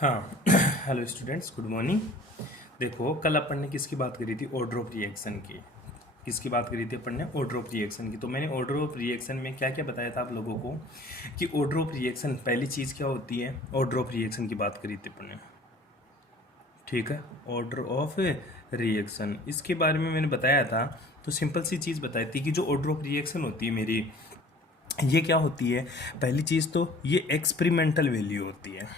हाँ। Hello students, good morning. देखो, कल अपन ने किसकी बात करी थी? ऑर्डर ऑफ रिएक्शन की। किसकी बात करी थी अपन ने? ऑर्डर ऑफ रिएक्शन की। तो मैंने ऑर्डर ऑफ रिएक्शन में क्या क्या बताया था आप लोगों को कि ऑर्डर ऑफ रिएक्शन पहली चीज़ क्या होती है? ऑर्डर ऑफ रिएक्शन की बात करी थी अपन ने, ठीक है। ऑर्डर ऑफ रिएक्शन, इसके बारे में मैंने बताया था। तो सिंपल सी चीज़ बताई थी कि जो ऑर्डर ऑफ रिएक्शन होती है मेरी, ये क्या होती है? पहली चीज़ तो ये एक्सपेरिमेंटल वैल्यू होती है,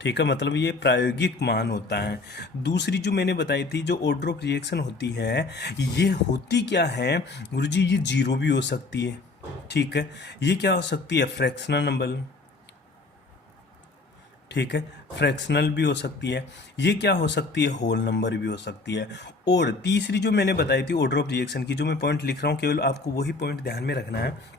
ठीक है। मतलब ये प्रायोगिक मान होता है। दूसरी जो मैंने बताई थी, जो ऑर्डर ऑफ रिएक्शन होती है, ये होती क्या है गुरुजी? ये जीरो भी हो सकती है, ठीक है। ये क्या हो सकती है? फ्रैक्शनल नंबर, ठीक है। फ्रैक्शनल भी हो सकती है। ये क्या हो सकती है? होल नंबर भी हो सकती है। और तीसरी जो मैंने बताई थी ऑर्डर ऑफ रिएक्शन की, जो मैं पॉइंट लिख रहा हूँ, केवल आपको वही पॉइंट ध्यान में रखना है।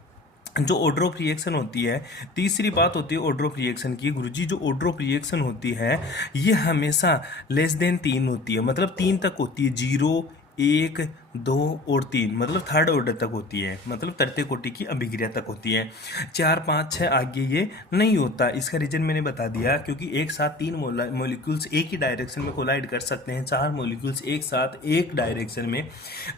जो ऑर्डर ऑफ रिएक्शन होती है, तीसरी बात होती है ऑर्डर ऑफ रिएक्शन की, गुरुजी जो ऑर्डर ऑफ रिएक्शन होती है ये हमेशा लेस देन 3 होती है। मतलब 3 तक होती है, 0, 1, 2 और 3, मतलब थर्ड ऑर्डर तक होती है। मतलब तृतीय कोटि की अभिक्रिया तक होती है। 4, 5, 6 आगे ये नहीं होता। इसका रीजन मैंने बता दिया, क्योंकि एक साथ 3 मॉलिक्यूल्स एक ही डायरेक्शन में कोलाइड कर सकते हैं। 4 मॉलिक्यूल्स एक साथ एक डायरेक्शन में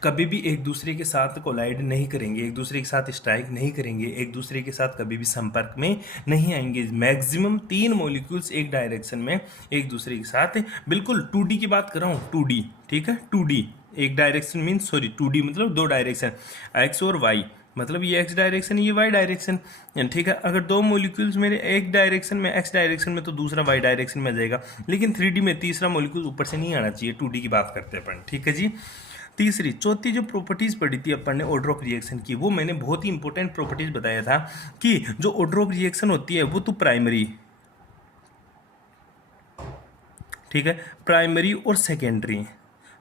कभी भी एक दूसरे के साथ कोलाइड नहीं करेंगे, एक दूसरे के साथ स्ट्राइक नहीं करेंगे, एक दूसरे के साथ कभी भी संपर्क में नहीं आएंगे। मैक्सिमम 3 मॉलिक्यूल्स एक डायरेक्शन में एक दूसरे के साथ, बिल्कुल 2D की बात कर रहा हूँ, 2D, ठीक है। 2D एक डायरेक्शन मीन्स, सॉरी 2D मतलब 2 डायरेक्शन, एक्स और वाई, मतलब ये एक्स डायरेक्शन, ये वाई डायरेक्शन, ठीक है। अगर 2 मॉलिक्यूल्स मेरे एक डायरेक्शन में एक्स डायरेक्शन में, तो दूसरा वाई डायरेक्शन में आ जाएगा। लेकिन 3D में तीसरा मॉलिक्यूल ऊपर से नहीं आना चाहिए। 2D की बात करते हैं अपन, ठीक है जी। तीसरी चौथी जो प्रॉपर्टीज पढ़ी थी अपन ने ऑर्डर ऑफ रिएक्शन की, वो मैंने बहुत ही इंपॉर्टेंट प्रॉपर्टीज बताया था कि जो ऑर्डर ऑफ रिएक्शन होती है वो तो प्राइमरी, ठीक है, प्राइमरी और सेकेंडरी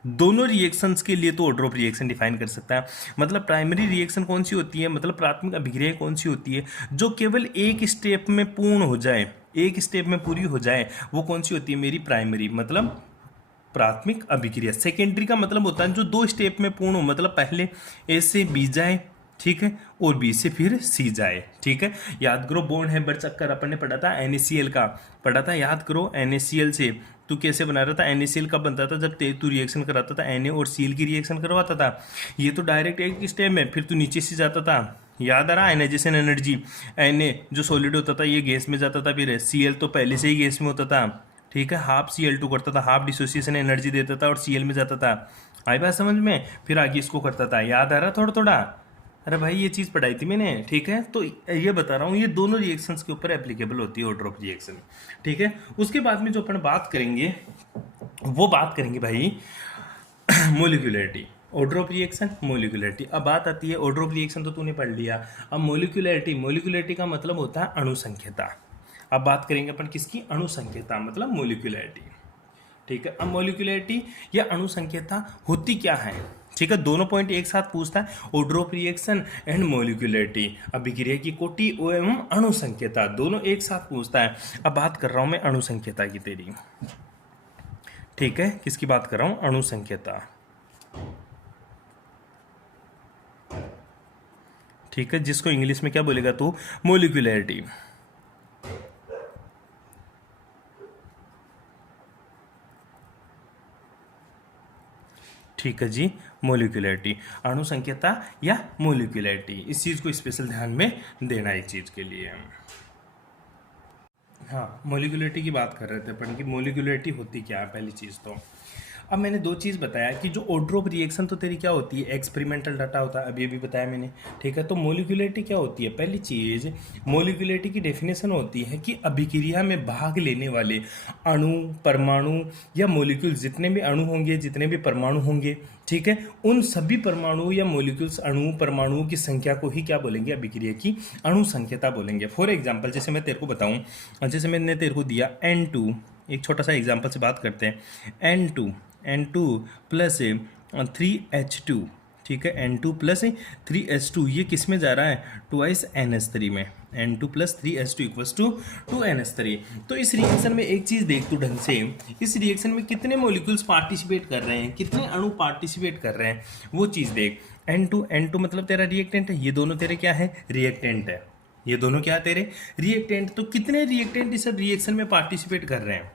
दोनों रिएक्शंस के लिए तो ऑर्डर ऑफ रिएक्शन डिफाइन कर सकता है। मतलब प्राइमरी रिएक्शन कौन सी होती है, मतलब प्राथमिक अभिक्रिया कौन सी होती है जो केवल एक स्टेप में पूर्ण हो जाए, एक स्टेप में पूरी हो जाए, वो कौन सी होती है? मेरी प्राइमरी, मतलब प्राथमिक अभिक्रिया। सेकेंडरी का मतलब होता है जो 2 स्टेप में पूर्ण हो, मतलब पहले ए से बी जाए, ठीक है, और बी से फिर सी जाए, ठीक है। याद करो, बॉन्ड है चक्कर अपन ने पढ़ा था, NaCl का पढ़ा था, याद करो। NaCl से तू कैसे बना रहा था? NaCl कब बनता था? जब तू रिएक्शन कराता था, Na और Cl की रिएक्शन करवाता था। ये तो डायरेक्ट एक स्टेप में, फिर तू नीचे से जाता था। याद आ रहा है? आयनाइजेशन एनर्जी, Na जो सॉलिड होता था ये गैस में जाता था, फिर Cl तो पहले से ही गैस में होता था, ठीक है। हाफ Cl2 करता था, हाफ डिसोसिएशन एनर्जी देता था और Cl में जाता था। आई बात समझ में? फिर आगे इसको करता था। याद आ रहा थोड़ा थोड़ा? अरे भाई ये चीज़ पढ़ाई थी मैंने, ठीक है। तो ये बता रहा हूँ, ये दोनों रिएक्शंस के ऊपर एप्लीकेबल होती है ऑर्डर ऑफ रिएक्शन, ठीक है। उसके बाद में जो अपन बात करेंगे, वो बात करेंगे भाई molecularity. Order of reaction, molecularity. अब बात आती है, ऑर्डर ऑफ रिएक्शन तो तूने पढ़ लिया। अब मोलिकुलरिटी, मोलिकुलरिटी का मतलब होता है अणुसंख्यता। अब बात करेंगे अपन किसकी? अणुसंख्यता, मतलब मोलिकुलरिटी, ठीक है। अब मोलिकुलरिटी या अणुसंख्यता होती क्या है, ठीक है। दोनों पॉइंट एक साथ पूछता है, order of reaction and molecularity, अभिक्रिया की कोटि एवं अणुसंख्यता, दोनों एक साथ पूछता है। अब बात कर रहा हूं मैं अणुसंख्यता की तेरी, ठीक है। किसकी बात कर रहा हूं? अणुसंख्यता, ठीक है, जिसको इंग्लिश में क्या बोलेगा तू? मोलिकुलरिटी, ठीक है जी। मोलिकुलरिटी, अणुसंख्यता या मोलिकुलरिटी, इस चीज़ को स्पेशल ध्यान में देना एक चीज़ के लिए। हाँ, मोलिकुलरिटी की बात कर रहे थे अपन कि मोलिकुलरिटी होती क्या है। पहली चीज़ तो अब मैंने 2 चीज़ बताया कि जो ऑर्डर ऑफ रिएक्शन तो तेरी क्या होती है? एक्सपेरिमेंटल डाटा होता है, अभी अभी बताया मैंने, ठीक है। तो मोलिकुलरिटी क्या होती है? पहली चीज़, मोलिकुलरिटी की डेफिनेशन होती है कि अभिक्रिया में भाग लेने वाले अणु, परमाणु या मोलिक्यूल, जितने भी अणु होंगे, जितने भी परमाणु होंगे, ठीक है, उन सभी परमाणु या मोलिक्यूल्स, अणु परमाणुओं की संख्या को ही क्या बोलेंगे? अभिक्रिया की अणु संख्यता बोलेंगे। फॉर एग्जाम्पल, जैसे मैं तेरे को बताऊं, जैसे मैंने तेरे को दिया N2, एक छोटा सा एग्जाम्पल से बात करते हैं। N2 प्लस 3H2, ठीक है। N2 प्लस 3H2 ये किस में जा रहा है? ट्वाइस NH3 में। N2 plus 3H2 equals to 2NH3। तो इस रिएक्शन में एक चीज़ देख तू ढंग से, इस रिएक्शन में कितने मॉलिक्यूल्स पार्टिसिपेट कर रहे हैं, कितने अणु पार्टिसिपेट कर रहे हैं, वो चीज़ देख। N2 मतलब तेरा रिएक्टेंट है, ये दोनों तेरे क्या है? रिएक्टेंट है। ये दोनों क्या है तेरे रिएक्टेंट। तो कितने रिएक्टेंट इस रिएक्शन में पार्टिसिपेट कर रहे हैं,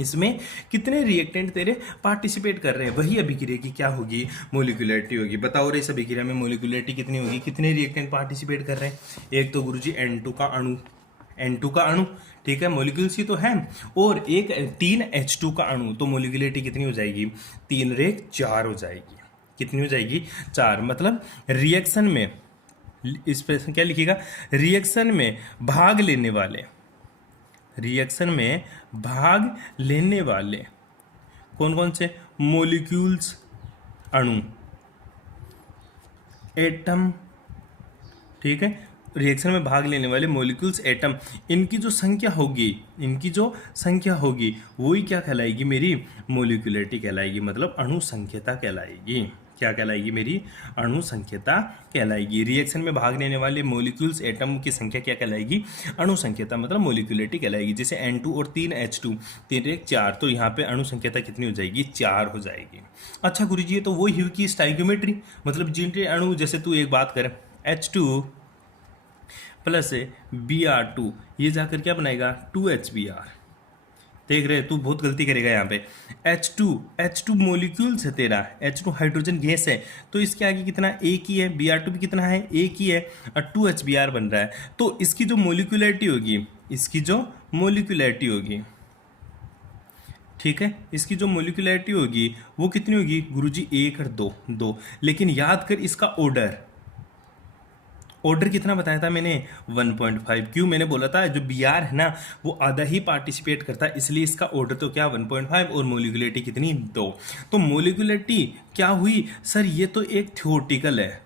इसमें कितने रिएक्टेंट तेरे पार्टिसिपेट कर रहे हैं, वही अभिक्रिया की क्या होगी, मोलिकुलरिटी होगी। बताओ रे इस अभिक्रिया में मोलिकुलरिटी कितनी होगी, कितने रिएक्टेंट पार्टिसिपेट कर रहे हैं। एक तो गुरुजी N2 का अणु, N2 का अणु, ठीक है, मोलिक्यूल्स ही तो है, और एक 3 H2 का अणु, तो मोलिकुलरिटी कितनी हो जाएगी, 3 रेख 4 हो जाएगी। कितनी हो जाएगी, 4। मतलब रिएक्शन में, इस पे क्या लिखिएगा, रिएक्शन में भाग लेने वाले, रिएक्शन में भाग लेने वाले कौन कौन से, मोलिक्यूल्स, अणु, एटम, ठीक है, रिएक्शन में भाग लेने वाले मोलिक्यूल्स, एटम, इनकी जो संख्या होगी, इनकी जो संख्या होगी वही क्या कहलाएगी, मेरी मोलिकुलरिटी कहलाएगी, मतलब अणु संख्यता कहलाएगी। क्या कहलाएगी, मेरी अणु संख्यता कहलाएगी। रिएक्शन में भाग लेने वाले मोलिक्यूल्स, एटम की संख्या क्या कहलाएगी, अणु संख्यता, मतलब मोलिकुलरिटी कहलाएगी। जैसे N2 और 3 H2, 3 एक 4, तो यहाँ पे अणु संख्यता कितनी हो जाएगी, 4 हो जाएगी। अच्छा गुरुजी, ये तो वो ही की स्टाइक्योमेट्री, मतलब जिनके अणु, जैसे तू एक बात कर, H2 प्लस Br2, ये जाकर क्या बनाएगा, 2HBr। देख रहे तू बहुत गलती करेगा यहाँ पे। H2 मोलिक्यूल्स है तेरा, H2 हाइड्रोजन गैस है, तो इसके आगे कितना, एक ही है, Br2 भी कितना है, एक ही है, और 2HBr बन रहा है। तो इसकी जो मोलिकुलरिटी होगी, इसकी जो मोलिकुलरिटी होगी, ठीक है, इसकी जो मोलिकुलरिटी होगी वो कितनी होगी गुरुजी, 1 और 2। लेकिन याद कर इसका ऑर्डर, ऑर्डर कितना बताया था मैंने, 1.5। क्यों, मैंने बोला था जो Br है ना वो आधा ही पार्टिसिपेट करता है, इसलिए इसका ऑर्डर तो क्या 1.5, और मोलिकुलरिटी कितनी, 2। तो मोलिकुलरिटी क्या हुई सर, ये तो एक थ्योरेटिकल है,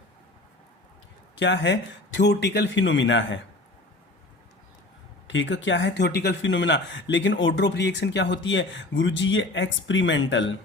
क्या है, थ्योरेटिकल फिनोमिना है, ठीक है, क्या है, थ्योरेटिकल फिनोमिना। लेकिन ऑर्डर ऑफ रिएक्शन क्या होती है गुरुजी, ये एक्सपेरिमेंटल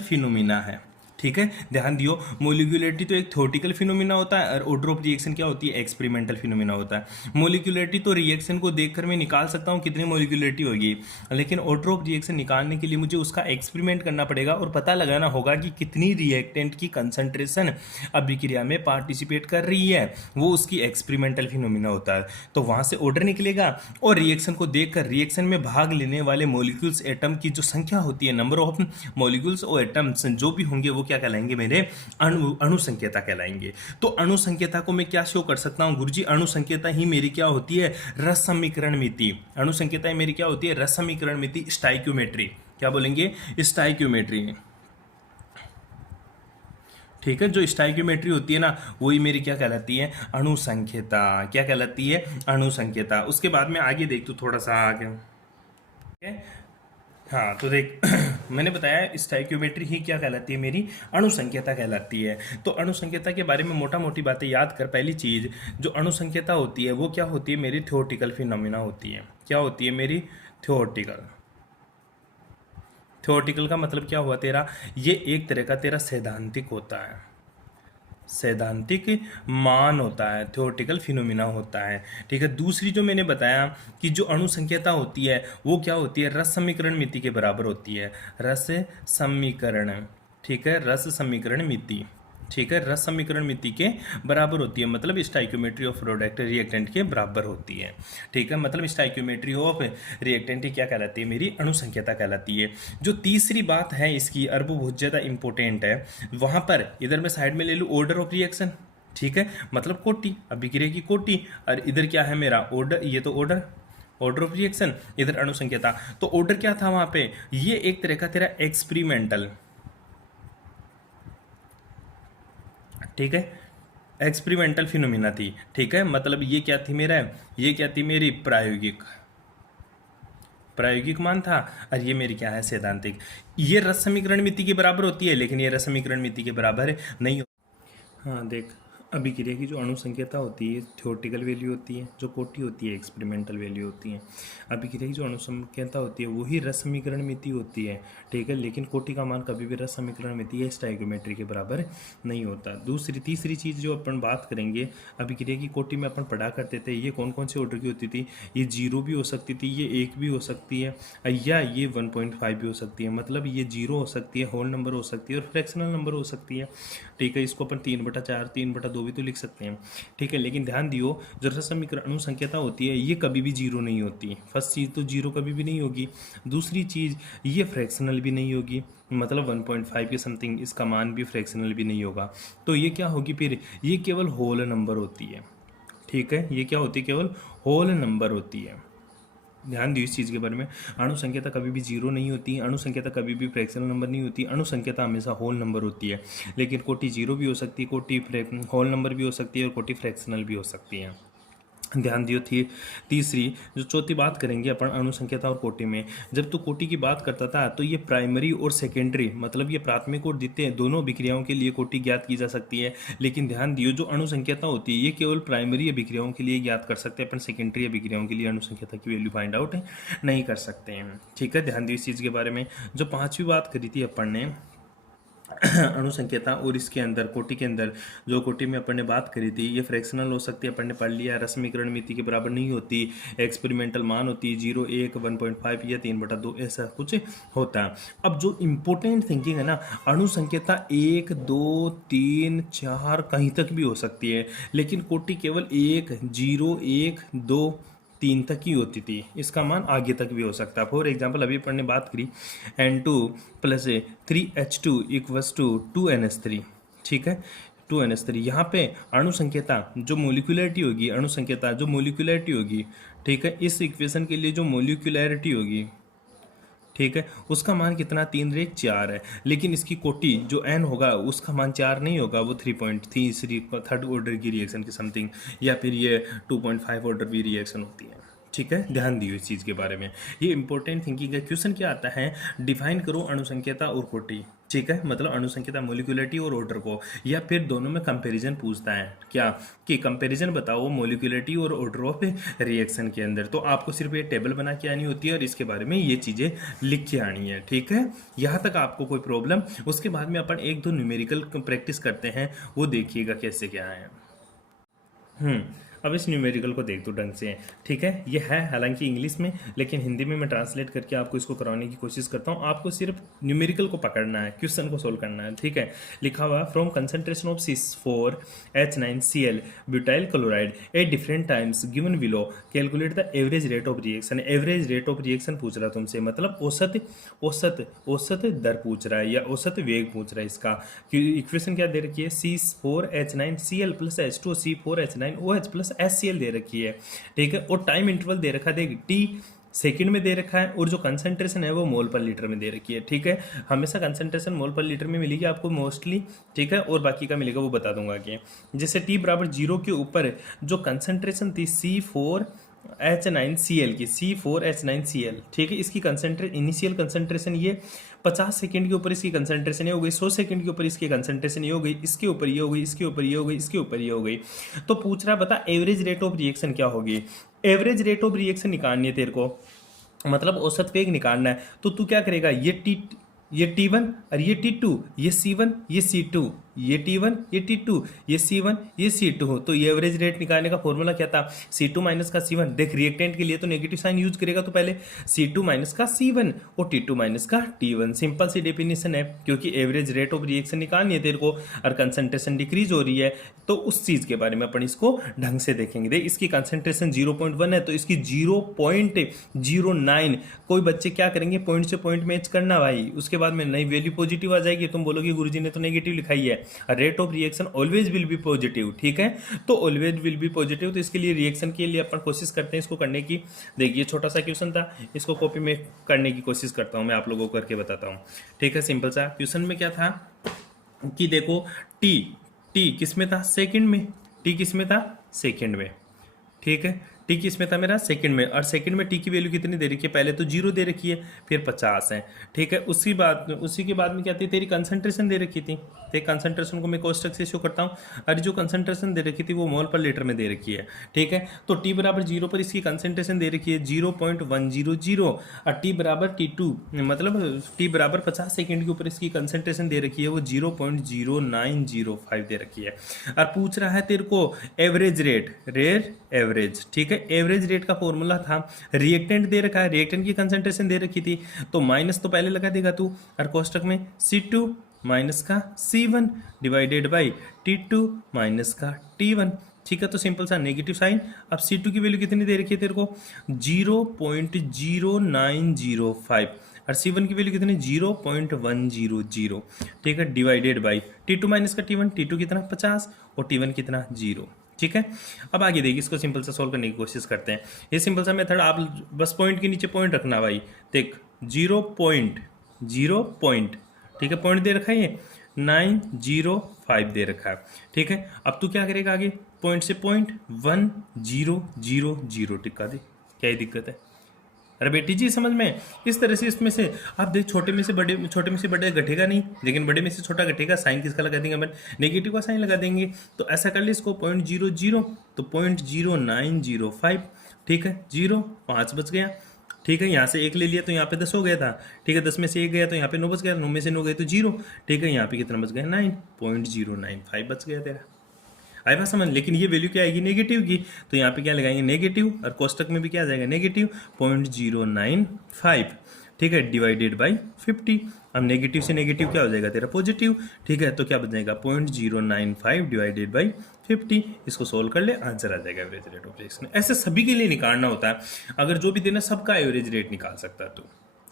फिनोमिना है, ठीक है, ध्यान दियो। मोलिकुलरिटी तो एक थ्योरेटिकल फिनोमिना होता है, और ऑर्डर ऑफ रिएक्शन क्या होती है, एक्सपेरिमेंटल फिनोमिना होता है। मोलिकुलरिटी तो रिएक्शन को देखकर मैं निकाल सकता हूँ कितनी मोलिकुलरिटी होगी, लेकिन ऑर्डर ऑफ रिएक्शन निकालने के लिए मुझे उसका एक्सपेरिमेंट करना पड़ेगा और पता लगाना होगा कि कितनी रिएक्टेंट की कंसंट्रेशन अभिक्रिया में पार्टिसिपेट कर रही है, वो उसकी एक्सपेरिमेंटल फिनोमिना होता है। तो वहाँ से ऑर्डर निकलेगा, और रिएक्शन को देखकर रिएक्शन में भाग लेने वाले मोलिक्यूल्स, एटम की जो संख्या होती है, नंबर ऑफ मोलिक्यूल्स और एटम्स जो भी होंगे वो क्या कहलाएंगे, मेरे अणु संख्यता कहलाएंगे। तो अणु संख्यता को मैं क्या शो कर सकता हूं गुरुजी, अणु संख्यता ही मेरी क्या होती है, रस समीकरण मिति। अणु संख्यता मेरी क्या होती है, रस समीकरण मिति, स्टाइक्योमेट्री। क्या बोलेंगे, स्टाइक्योमेट्री, ठीक है, जो स्टाइक्योमेट्री होती है ना वही मेरी क्या कहलाती है, अणु संख्यता। क्या कहलाती है, अणु संख्यता। उसके बाद में आगे देख, तो थोड़ा सा आगे, ठीक है, हाँ तो देख मैंने बताया स्टाइक्योमेट्री ही क्या कहलाती है, मेरी अणु संख्यता कहलाती है। तो अणु संख्यता के बारे में मोटा मोटी बातें याद कर। पहली चीज, जो अणु संख्यता होती है वो क्या होती है, मेरी थ्योरेटिकल फिनोमिना होती है। क्या होती है, मेरी थ्योरेटिकल। थ्योरेटिकल का मतलब क्या हुआ तेरा, ये एक तरह का तेरा सैद्धांतिक होता है, सैद्धांतिक मान होता है, थ्योरेटिकल फिनोमिना होता है, ठीक है। दूसरी जो मैंने बताया कि जो अणु संख्यता होती है वो क्या होती है, रस समीकरण मिति के बराबर होती है, रस समीकरण, ठीक है, रस समीकरण मिति, ठीक है, रस समीकरण मिति के बराबर होती है, मतलब स्टाइक्योमेट्री ऑफ प्रोडक्ट रिएक्टेंट के बराबर होती है, ठीक है। मतलब स्टाइक्योमेट्री ऑफ रिएक्टेंट क्या कहलाती है, मेरी अणु संख्यता कहलाती है। जो तीसरी बात है इसकी, और वो बहुत ज़्यादा इंपॉर्टेंट है, वहाँ पर इधर मैं साइड में ले लूँ ऑर्डर ऑफ रिएक्शन, ठीक है, मतलब कोटि, अभिक्रिया की कोटि, और इधर क्या है मेरा ऑर्डर, ये तो ऑर्डर ऑफ रिएक्शन, इधर अणु संख्यता। तो ऑर्डर क्या था वहाँ पे, ये एक तरह का तेरा एक्सपेरिमेंटल, ठीक है, एक्सपेरिमेंटल फिनोमिना थी, ठीक है। मतलब ये क्या थी मेरा, ये क्या थी मेरी प्रायोगिक मान था, और ये मेरी क्या है, सैद्धांतिक। ये रस समीकरण मिति के बराबर होती है, लेकिन ये रस समीकरण मिति के बराबर नहीं होती। हाँ देख, अभिक्रिया की जो अणु संख्यता होती है थ्योरेटिकल वैल्यू होती है, जो कोटि होती है एक्सपेरिमेंटल वैल्यू होती है। अभिक्रिया की जो अणु संख्यता होती है वही रस समीकरण मिति होती है, ठीक है, लेकिन कोटि का मान कभी भी रस समीकरण मिति या स्टाइक्योमेट्री के बराबर नहीं होता। तीसरी चीज़ जो अपन बात करेंगे, अभिक्रिया की कोटि में अपन पढ़ा करते थे, ये कौन कौन से ऑर्डर की होती थी, ये 0 भी हो सकती थी, ये 1 भी हो सकती है, या ये 1.5 भी हो सकती है। मतलब ये 0 हो सकती है, होल नंबर हो सकती है, और फ्रैक्शनल नंबर हो सकती है, ठीक है। इसको अपन 3/4, 3/2 तो भी तो लिख सकते हैं, ठीक है। लेकिन ध्यान दियो, जो रसमीकरण अनुसंख्यता होती है ये कभी भी जीरो नहीं होती। फर्स्ट चीज़ तो जीरो कभी भी नहीं होगी। दूसरी चीज़, ये फ्रैक्शनल भी नहीं होगी, मतलब 1.5 के समथिंग इसका मान भी फ्रैक्शनल भी नहीं होगा। तो ये क्या होगी फिर, ये केवल होल नंबर होती है, ठीक है। ये क्या होती है, केवल होल नंबर होती है। ध्यान दियो इस चीज़ के बारे में। अणुसंख्यता कभी भी जीरो नहीं होती, अणुसंख्यता कभी भी फ्रैक्शनल नंबर नहीं होती, अणुसंख्यता हमेशा होल नंबर होती है। लेकिन कोटि जीरो भी हो सकती है, कोटि होल नंबर भी हो सकती है और कोटि फ्रैक्शनल भी हो सकती है। ध्यान दियो थी। तीसरी जो चौथी बात करेंगे अपन अणुसंख्यता और कोटि में, जब तो कोटि की बात करता था तो ये प्राइमरी और सेकेंडरी, मतलब ये प्राथमिक और द्वितीय दोनों अभिक्रियाओं के लिए कोटि ज्ञात की जा सकती है। लेकिन ध्यान दियो, जो अणुसंख्यता होती है ये केवल प्राइमरी अभिक्रियाओं के लिए ज्ञात कर सकते हैं, अपन सेकेंडरी अभिक्रियाओं के लिए अणुसंख्यता की वैल्यू फाइंड आउट नहीं कर सकते हैं, ठीक है। ध्यान दियो इस चीज़ के बारे में। जो पांचवी बात करी थी अपन ने अणुसंख्यता और इसके अंदर कोटि के अंदर, जो कोटि में अपन ने बात करी थी, ये फ्रैक्शनल हो सकती है, अपन ने पढ़ लिया। रसमीकरण मिति के बराबर नहीं होती, एक्सपेरिमेंटल मान होती है 0, 1, 1.5 या 3/2 ऐसा कुछ होता है। अब जो इम्पोर्टेंट थिंकिंग है ना, अणुसंख्यता 1, 2, 3, 4 कहीं तक भी हो सकती है, लेकिन कोटि केवल 1, 0, 1, 2, 3 तक ही होती थी। इसका मान आगे तक भी हो सकता है। फॉर एग्जाम्पल अभी अपन ने बात करी N2 + 3H2 = 2NH3, ठीक है, 2NH3। यहाँ पे अणुसंख्यता जो मोलिकुलरिटी होगी, अणुसंख्यता जो मोलिकुलरिटी होगी, ठीक है, इस इक्वेशन के लिए जो मोलिकुलरिटी होगी, ठीक है, उसका मान कितना, 3/4 है। लेकिन इसकी कोटि जो n होगा उसका मान 4 नहीं होगा, वो 3.3 थर्ड ऑर्डर की रिएक्शन के समथिंग, या फिर ये 2.5 ऑर्डर की रिएक्शन होती है, ठीक है। ध्यान दियो इस चीज़ के बारे में। ये इंपॉर्टेंट थिंकिंग है। क्वेश्चन क्या आता है, डिफाइन करो अणुसंख्यता और कोटि, ठीक है, मतलब अणुसंख्यता मोलिकुलरिटी और ऑर्डर को, या फिर दोनों में कंपैरिजन पूछता है क्या, कि कंपैरिजन बताओ मोलिकुलरिटी और ऑर्डर ऑफ रिएक्शन के अंदर। तो आपको सिर्फ ये टेबल बना के आनी होती है और इसके बारे में ये चीज़ें लिख के आनी है, ठीक है। यहाँ तक आपको कोई प्रॉब्लम, उसके बाद में अपन 1-2 न्यूमेरिकल प्रैक्टिस करते हैं, वो देखिएगा कैसे क्या है। अब इस न्यूमेरिकल को देख दो ढंग से, ठीक है। ये है हालांकि इंग्लिश में, लेकिन हिंदी में मैं ट्रांसलेट करके आपको इसको कराने की कोशिश करता हूँ। आपको सिर्फ न्यूमेरिकल को पकड़ना है, क्वेश्चन को सोल्व करना है, ठीक है। लिखा हुआ from concentration of C4H9Cl butyl chloride at different times given below, calculate the average rate of reaction. Average rate of reaction पूछ रहा है तुमसे, मतलब औसत दर पूछ रहा है या औसत वेग पूछ रहा है इसका। इक्वेशन क्या दे रखी है, C4H9Cl + H2 C4H9OH + HCl दे रखी है, ठीक है। और टाइम इंटरवल दे रखा है, T सेकंड में दे रखा है, और जो कंसंट्रेशन है वो मोल पर लीटर में दे रखी है, ठीक है। हमेशा कंसंट्रेशन मोल पर लीटर में मिलेगी आपको मोस्टली, ठीक है, और बाकी का मिलेगा वो बता दूंगा कि जैसे T = 0 के ऊपर जो कंसंट्रेशन थी C4H9Cl की, C4H9Cl, ठीक है, इसकी इनिशियल कंसंट्रेशन ये 50 सेकंड के ऊपर इसकी कंसंट्रेशन ये हो गई, 100 सेकंड के ऊपर इसकी कंसंट्रेशन ये हो गई, इसके ऊपर ये हो गई, इसके ऊपर ये हो गई, इसके ऊपर ये हो गई। तो पूछ रहा बता एवरेज रेट ऑफ रिएक्शन क्या होगी। एवरेज रेट ऑफ रिएक्शन निकालनी है तेरे को, मतलब औसत वेग निकालना है। तो तू क्या करेगा, ये T1 और ये T2, ये C1 ये C2, ये T1 ये T2, ये C1 ये C2 हो। तो ये एवरेज रेट निकालने का फॉर्मूला क्या था, C2 - का C1। देख रिएक्टेंट के लिए तो नेगेटिव साइन यूज करेगा, तो पहले C2 - का C1 और T2 - का T1। सिंपल सी डेफिनेशन है, क्योंकि एवरेज रेट ऑफ रिएक्शन निकालनी है तेरे को और कंसंट्रेशन डिक्रीज हो रही है, तो उस चीज के बारे में अपन इसको ढंग से देखेंगे। देख इसकी कंसंट्रेशन 0.1 है, तो इसकी 0.09। कोई बच्चे क्या करेंगे, पॉइंट से पॉइंट मैच करना भाई, उसके बाद में नई वैल्यू पॉजिटिव आ जाएगी, तुम बोलोगे गुरुजी ने तो नेगेटिव लिखाई है। Rate of reaction always will be positive, ठीक है, तो ऑलवेज विल बी पॉजिटिव। तो इसके लिए रिएक्शन के लिए अपन कोशिश करते हैं इसको करने की। देखिए छोटा सा क्वेश्चन था, इसको कॉपी में करने की कोशिश करता हूं, मैं आप लोगों को करके बताता हूं, ठीक है। सिंपल सा क्वेश्चन में क्या था कि देखो टी किस में था, सेकंड में। टी किस में था, सेकंड में, ठीक है। टी किस में था मेरा, सेकंड में। और सेकंड में टी की वैल्यू कितनी दे रखी है, पहले तो 0 दे रखी है, फिर 50 है, ठीक है। उसी के बाद में क्या थी, तेरी कंसंट्रेशन दे रखी थी। देख कंसंट्रेशन को मैं कोष्टक से शो करता हूँ, और जो कंसंट्रेशन दे रखी थी वो मोल पर लीटर में दे रखी है, ठीक है। तो T = 0 पर इसकी कंसंट्रेशन दे रखी है 0.100, और T = T2 मतलब T = 50 सेकंड के ऊपर इसकी कंसंट्रेशन दे रखी है वो 0.0905 दे रखी है। और पूछ रहा है तेरे को एवरेज रेट, एवरेज, ठीक है। एवरेज रेट का फॉर्मूला था, रिएक्टेंट दे रखा है, रिएक्टेंट की कंसंट्रेशन दे रखी थी, तो माइनस तो पहले लगा देगा तू, और कोष्टक में C2 - का C1 / T2 माइनस का T1। ठीक है, तो सिंपल सा नेगेटिव साइन। अब C2 की वैल्यू कितनी दे रखी है तेरे को, 0.0905, और C1 की वैल्यू कितनी, 0.100। ठीक है, डिवाइडेड बाई T2 माइनस का T1, T2 कितना 50 और T1 कितना 0। ठीक है, अब आगे देखिए, इसको सिंपल सा सॉल्व करने की कोशिश करते हैं। ये सिंपल सा मेथड, आप बस पॉइंट के नीचे पॉइंट रखना भाई। देख 0.0, ठीक है, पॉइंट दे रखा है ये 905 दे रखा है। ठीक है, अब तू क्या करेगा आगे, पॉइंट से पॉइंट 1000 टिक्का दे, क्या ही दिक्कत है। अरे बेटी जी समझ में, इस तरह से इसमें से आप देख, छोटे में से बड़े घटेगा नहीं, लेकिन बड़े में से छोटा घटेगा। साइन किसका लगा देंगे अपन, नेगेटिव का साइन लगा देंगे। तो ऐसा कर ले इसको 0.00, तो 0.0905। ठीक है, 5 बच गया। ठीक है, यहाँ से 1 ले लिया तो यहाँ पे 10 हो गया था। ठीक है, 10 में से 1 गया तो यहाँ पे 9 बच गया, 9 में से 9 गए तो 0। ठीक है, यहाँ पे कितना बच गया, 9.095 बच गया तेरा। आई बात समझ। लेकिन ये वैल्यू क्या आएगी, नेगेटिव की, तो यहाँ पे क्या लगाएंगे, नेगेटिव, और कोष्टक में भी क्या आ जाएगा, नेगेटिव 0.095। ठीक है, डिवाइडेड बाई 50। अब नेगेटिव से नेगेटिव क्या हो जाएगा तेरा, पॉजिटिव। ठीक है, तो क्या बच जाएगा, 0.095 डिवाइडेड बाई 50। इसको सोल्व कर ले, आंसर आ जाएगा एवरेज रेट ऑफ रिएक्शन। ऐसे सभी के लिए निकालना होता है, अगर जो भी देना सबका एवरेज रेट निकाल सकता है तू।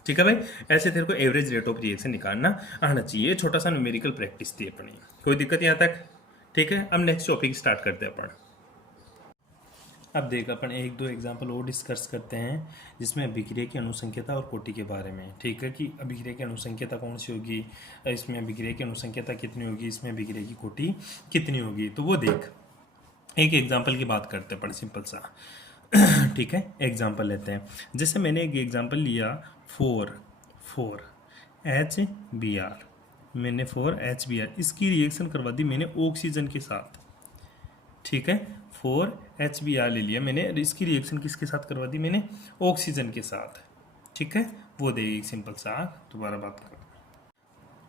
ठीक है भाई, ऐसे तेरे को एवरेज रेट ऑफ रिएक्शन निकालना आना चाहिए। छोटा सा न्यूमेरिकल प्रैक्टिस थी अपनी, कोई दिक्कत यहाँ तक। ठीक है, अब नेक्स्ट टॉपिक स्टार्ट करते हैं अपन। अब देख, अपन 1-2 एग्जांपल और डिस्कस करते हैं जिसमें अभिक्रिया की अनुसंख्यता और कोटि के बारे में। ठीक है, कि अभिक्रिया की अनुसंख्यता कौन सी होगी, इसमें अभिक्रिया की अनुसंख्यता कितनी होगी, इसमें अभिक्रिया की कोटि कितनी होगी। तो वो देख, एक एग्जाम्पल की बात करते हैं अपन, सिंपल सा। ठीक है, एग्जाम्पल लेते हैं। जैसे मैंने एक एग्जाम्पल लिया 4 HBr, मैंने 4 HBr इसकी रिएक्शन करवा दी मैंने ऑक्सीजन के साथ। ठीक है, 4 HBr ले लिया मैंने, इसकी रिएक्शन किसके साथ करवा दी मैंने, ऑक्सीजन के साथ। ठीक है, वो देगी सिंपल सा, दोबारा बात कर।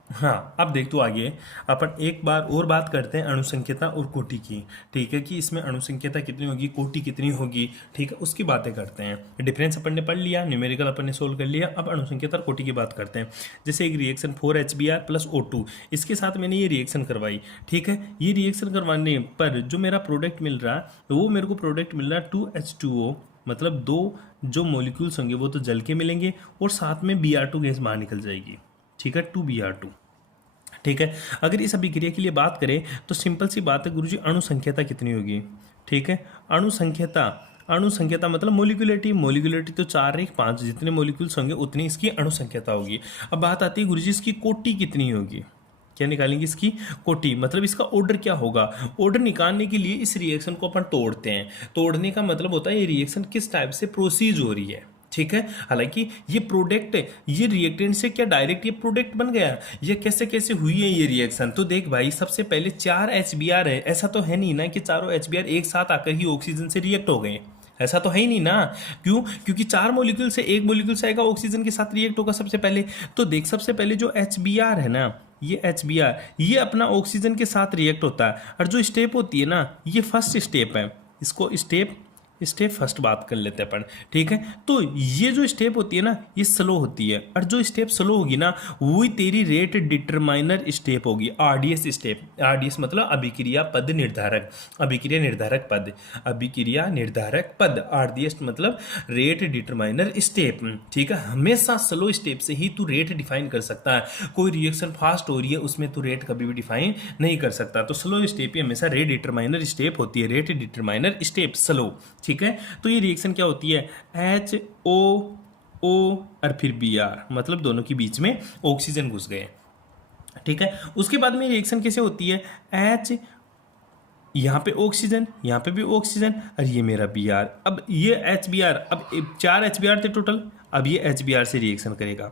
हाँ, अब देख तो आगे अपन एक बार और बात करते हैं अनुसंख्यता और कोटि की। ठीक है, कि इसमें अनुसंख्यता कितनी होगी, कोटि कितनी होगी। ठीक है, उसकी बातें करते हैं। डिफरेंस अपन ने पढ़ लिया, न्यूमेरिकल अपन ने सोल्व कर लिया। अब अनुसंख्यता और कोटि की बात करते हैं। जैसे एक रिएक्शन 4 HBr प्लस O2, इसके साथ मैंने ये रिएक्शन करवाई। ठीक है, ये रिएक्शन करवाने पर जो मेरा प्रोडक्ट मिल रहा है, वो मेरे को प्रोडक्ट मिल रहा है 2H2O, मतलब 2 जो मॉलिक्यूल्स होंगे वो तो जल के मिलेंगे, और साथ में Br2 गैस बाहर निकल जाएगी। ठीक है, 2Br2। ठीक है, अगर इस अभिक्रिया के लिए बात करें तो सिंपल सी बात है गुरुजी, अणुसंख्यता कितनी होगी। ठीक है, अणुसंख्यता मतलब मोलिकुलरिटी तो 4 1 5, जितने मोलिक्यूल्स होंगे उतनी इसकी अणुसंख्यता होगी। अब बात आती है गुरुजी इसकी कोटि कितनी होगी, क्या निकालेंगे इसकी कोटि, मतलब इसका ऑर्डर क्या होगा। ऑर्डर निकालने के लिए इस रिएक्शन को अपन तोड़ते हैं। तोड़ने का मतलब होता है ये रिएक्शन किस टाइप से प्रोसीज हो रही है। ठीक है, हालांकि ये प्रोडक्ट, ये रिएक्टेंट से क्या डायरेक्ट ये प्रोडक्ट बन गया, ये कैसे कैसे हुई है ये रिएक्शन। तो देख भाई, सबसे पहले 4 HBr है, ऐसा तो है नहीं ना कि चारों HBr एक साथ आकर ही ऑक्सीजन से रिएक्ट हो गए, ऐसा तो है ही नहीं ना। क्यों, क्योंकि 4 मॉलिक्यूल से एक मॉलिक्यूल से आएगा ऑक्सीजन के साथ रिएक्ट होगा सबसे पहले। तो देख, सबसे पहले जो HBr है ना, ये HBr ये अपना ऑक्सीजन के साथ रिएक्ट होता है, और जो स्टेप होती है ना, ये फर्स्ट स्टेप है। इसको स्टेप फर्स्ट बात कर लेते हैं अपन। ठीक है, तो ये जो स्टेप होती है ना, ये स्लो होती है, और जो स्टेप स्लो होगी ना, वही तेरी रेट डिटरमाइनर स्टेप होगी, RDS स्टेप। RDS मतलब अभिक्रिया पद निर्धारक, अभिक्रिया निर्धारक पद। RDS मतलब रेट डिटरमाइनर स्टेप। ठीक है, हमेशा स्लो स्टेप से ही तू रेट डिफाइन कर सकता है। कोई रिएक्शन फास्ट हो रही है उसमें तू रेट कभी भी डिफाइन नहीं कर सकता। तो स्लो स्टेप ही हमेशा रेट डिटरमाइनर स्टेप होती है, रेट डिटरमाइनर स्टेप स्लो। ठीक है, तो ये रिएक्शन क्या होती है, HOO और फिर Br, मतलब दोनों के बीच में ऑक्सीजन घुस गए। ठीक है, उसके बाद में रिएक्शन कैसे होती है, H यहाँ पे ऑक्सीजन, यहाँ पे भी ऑक्सीजन, और ये मेरा Br। अब ये HBr, अब 4 HBr थे टोटल, अब ये HBr से रिएक्शन करेगा।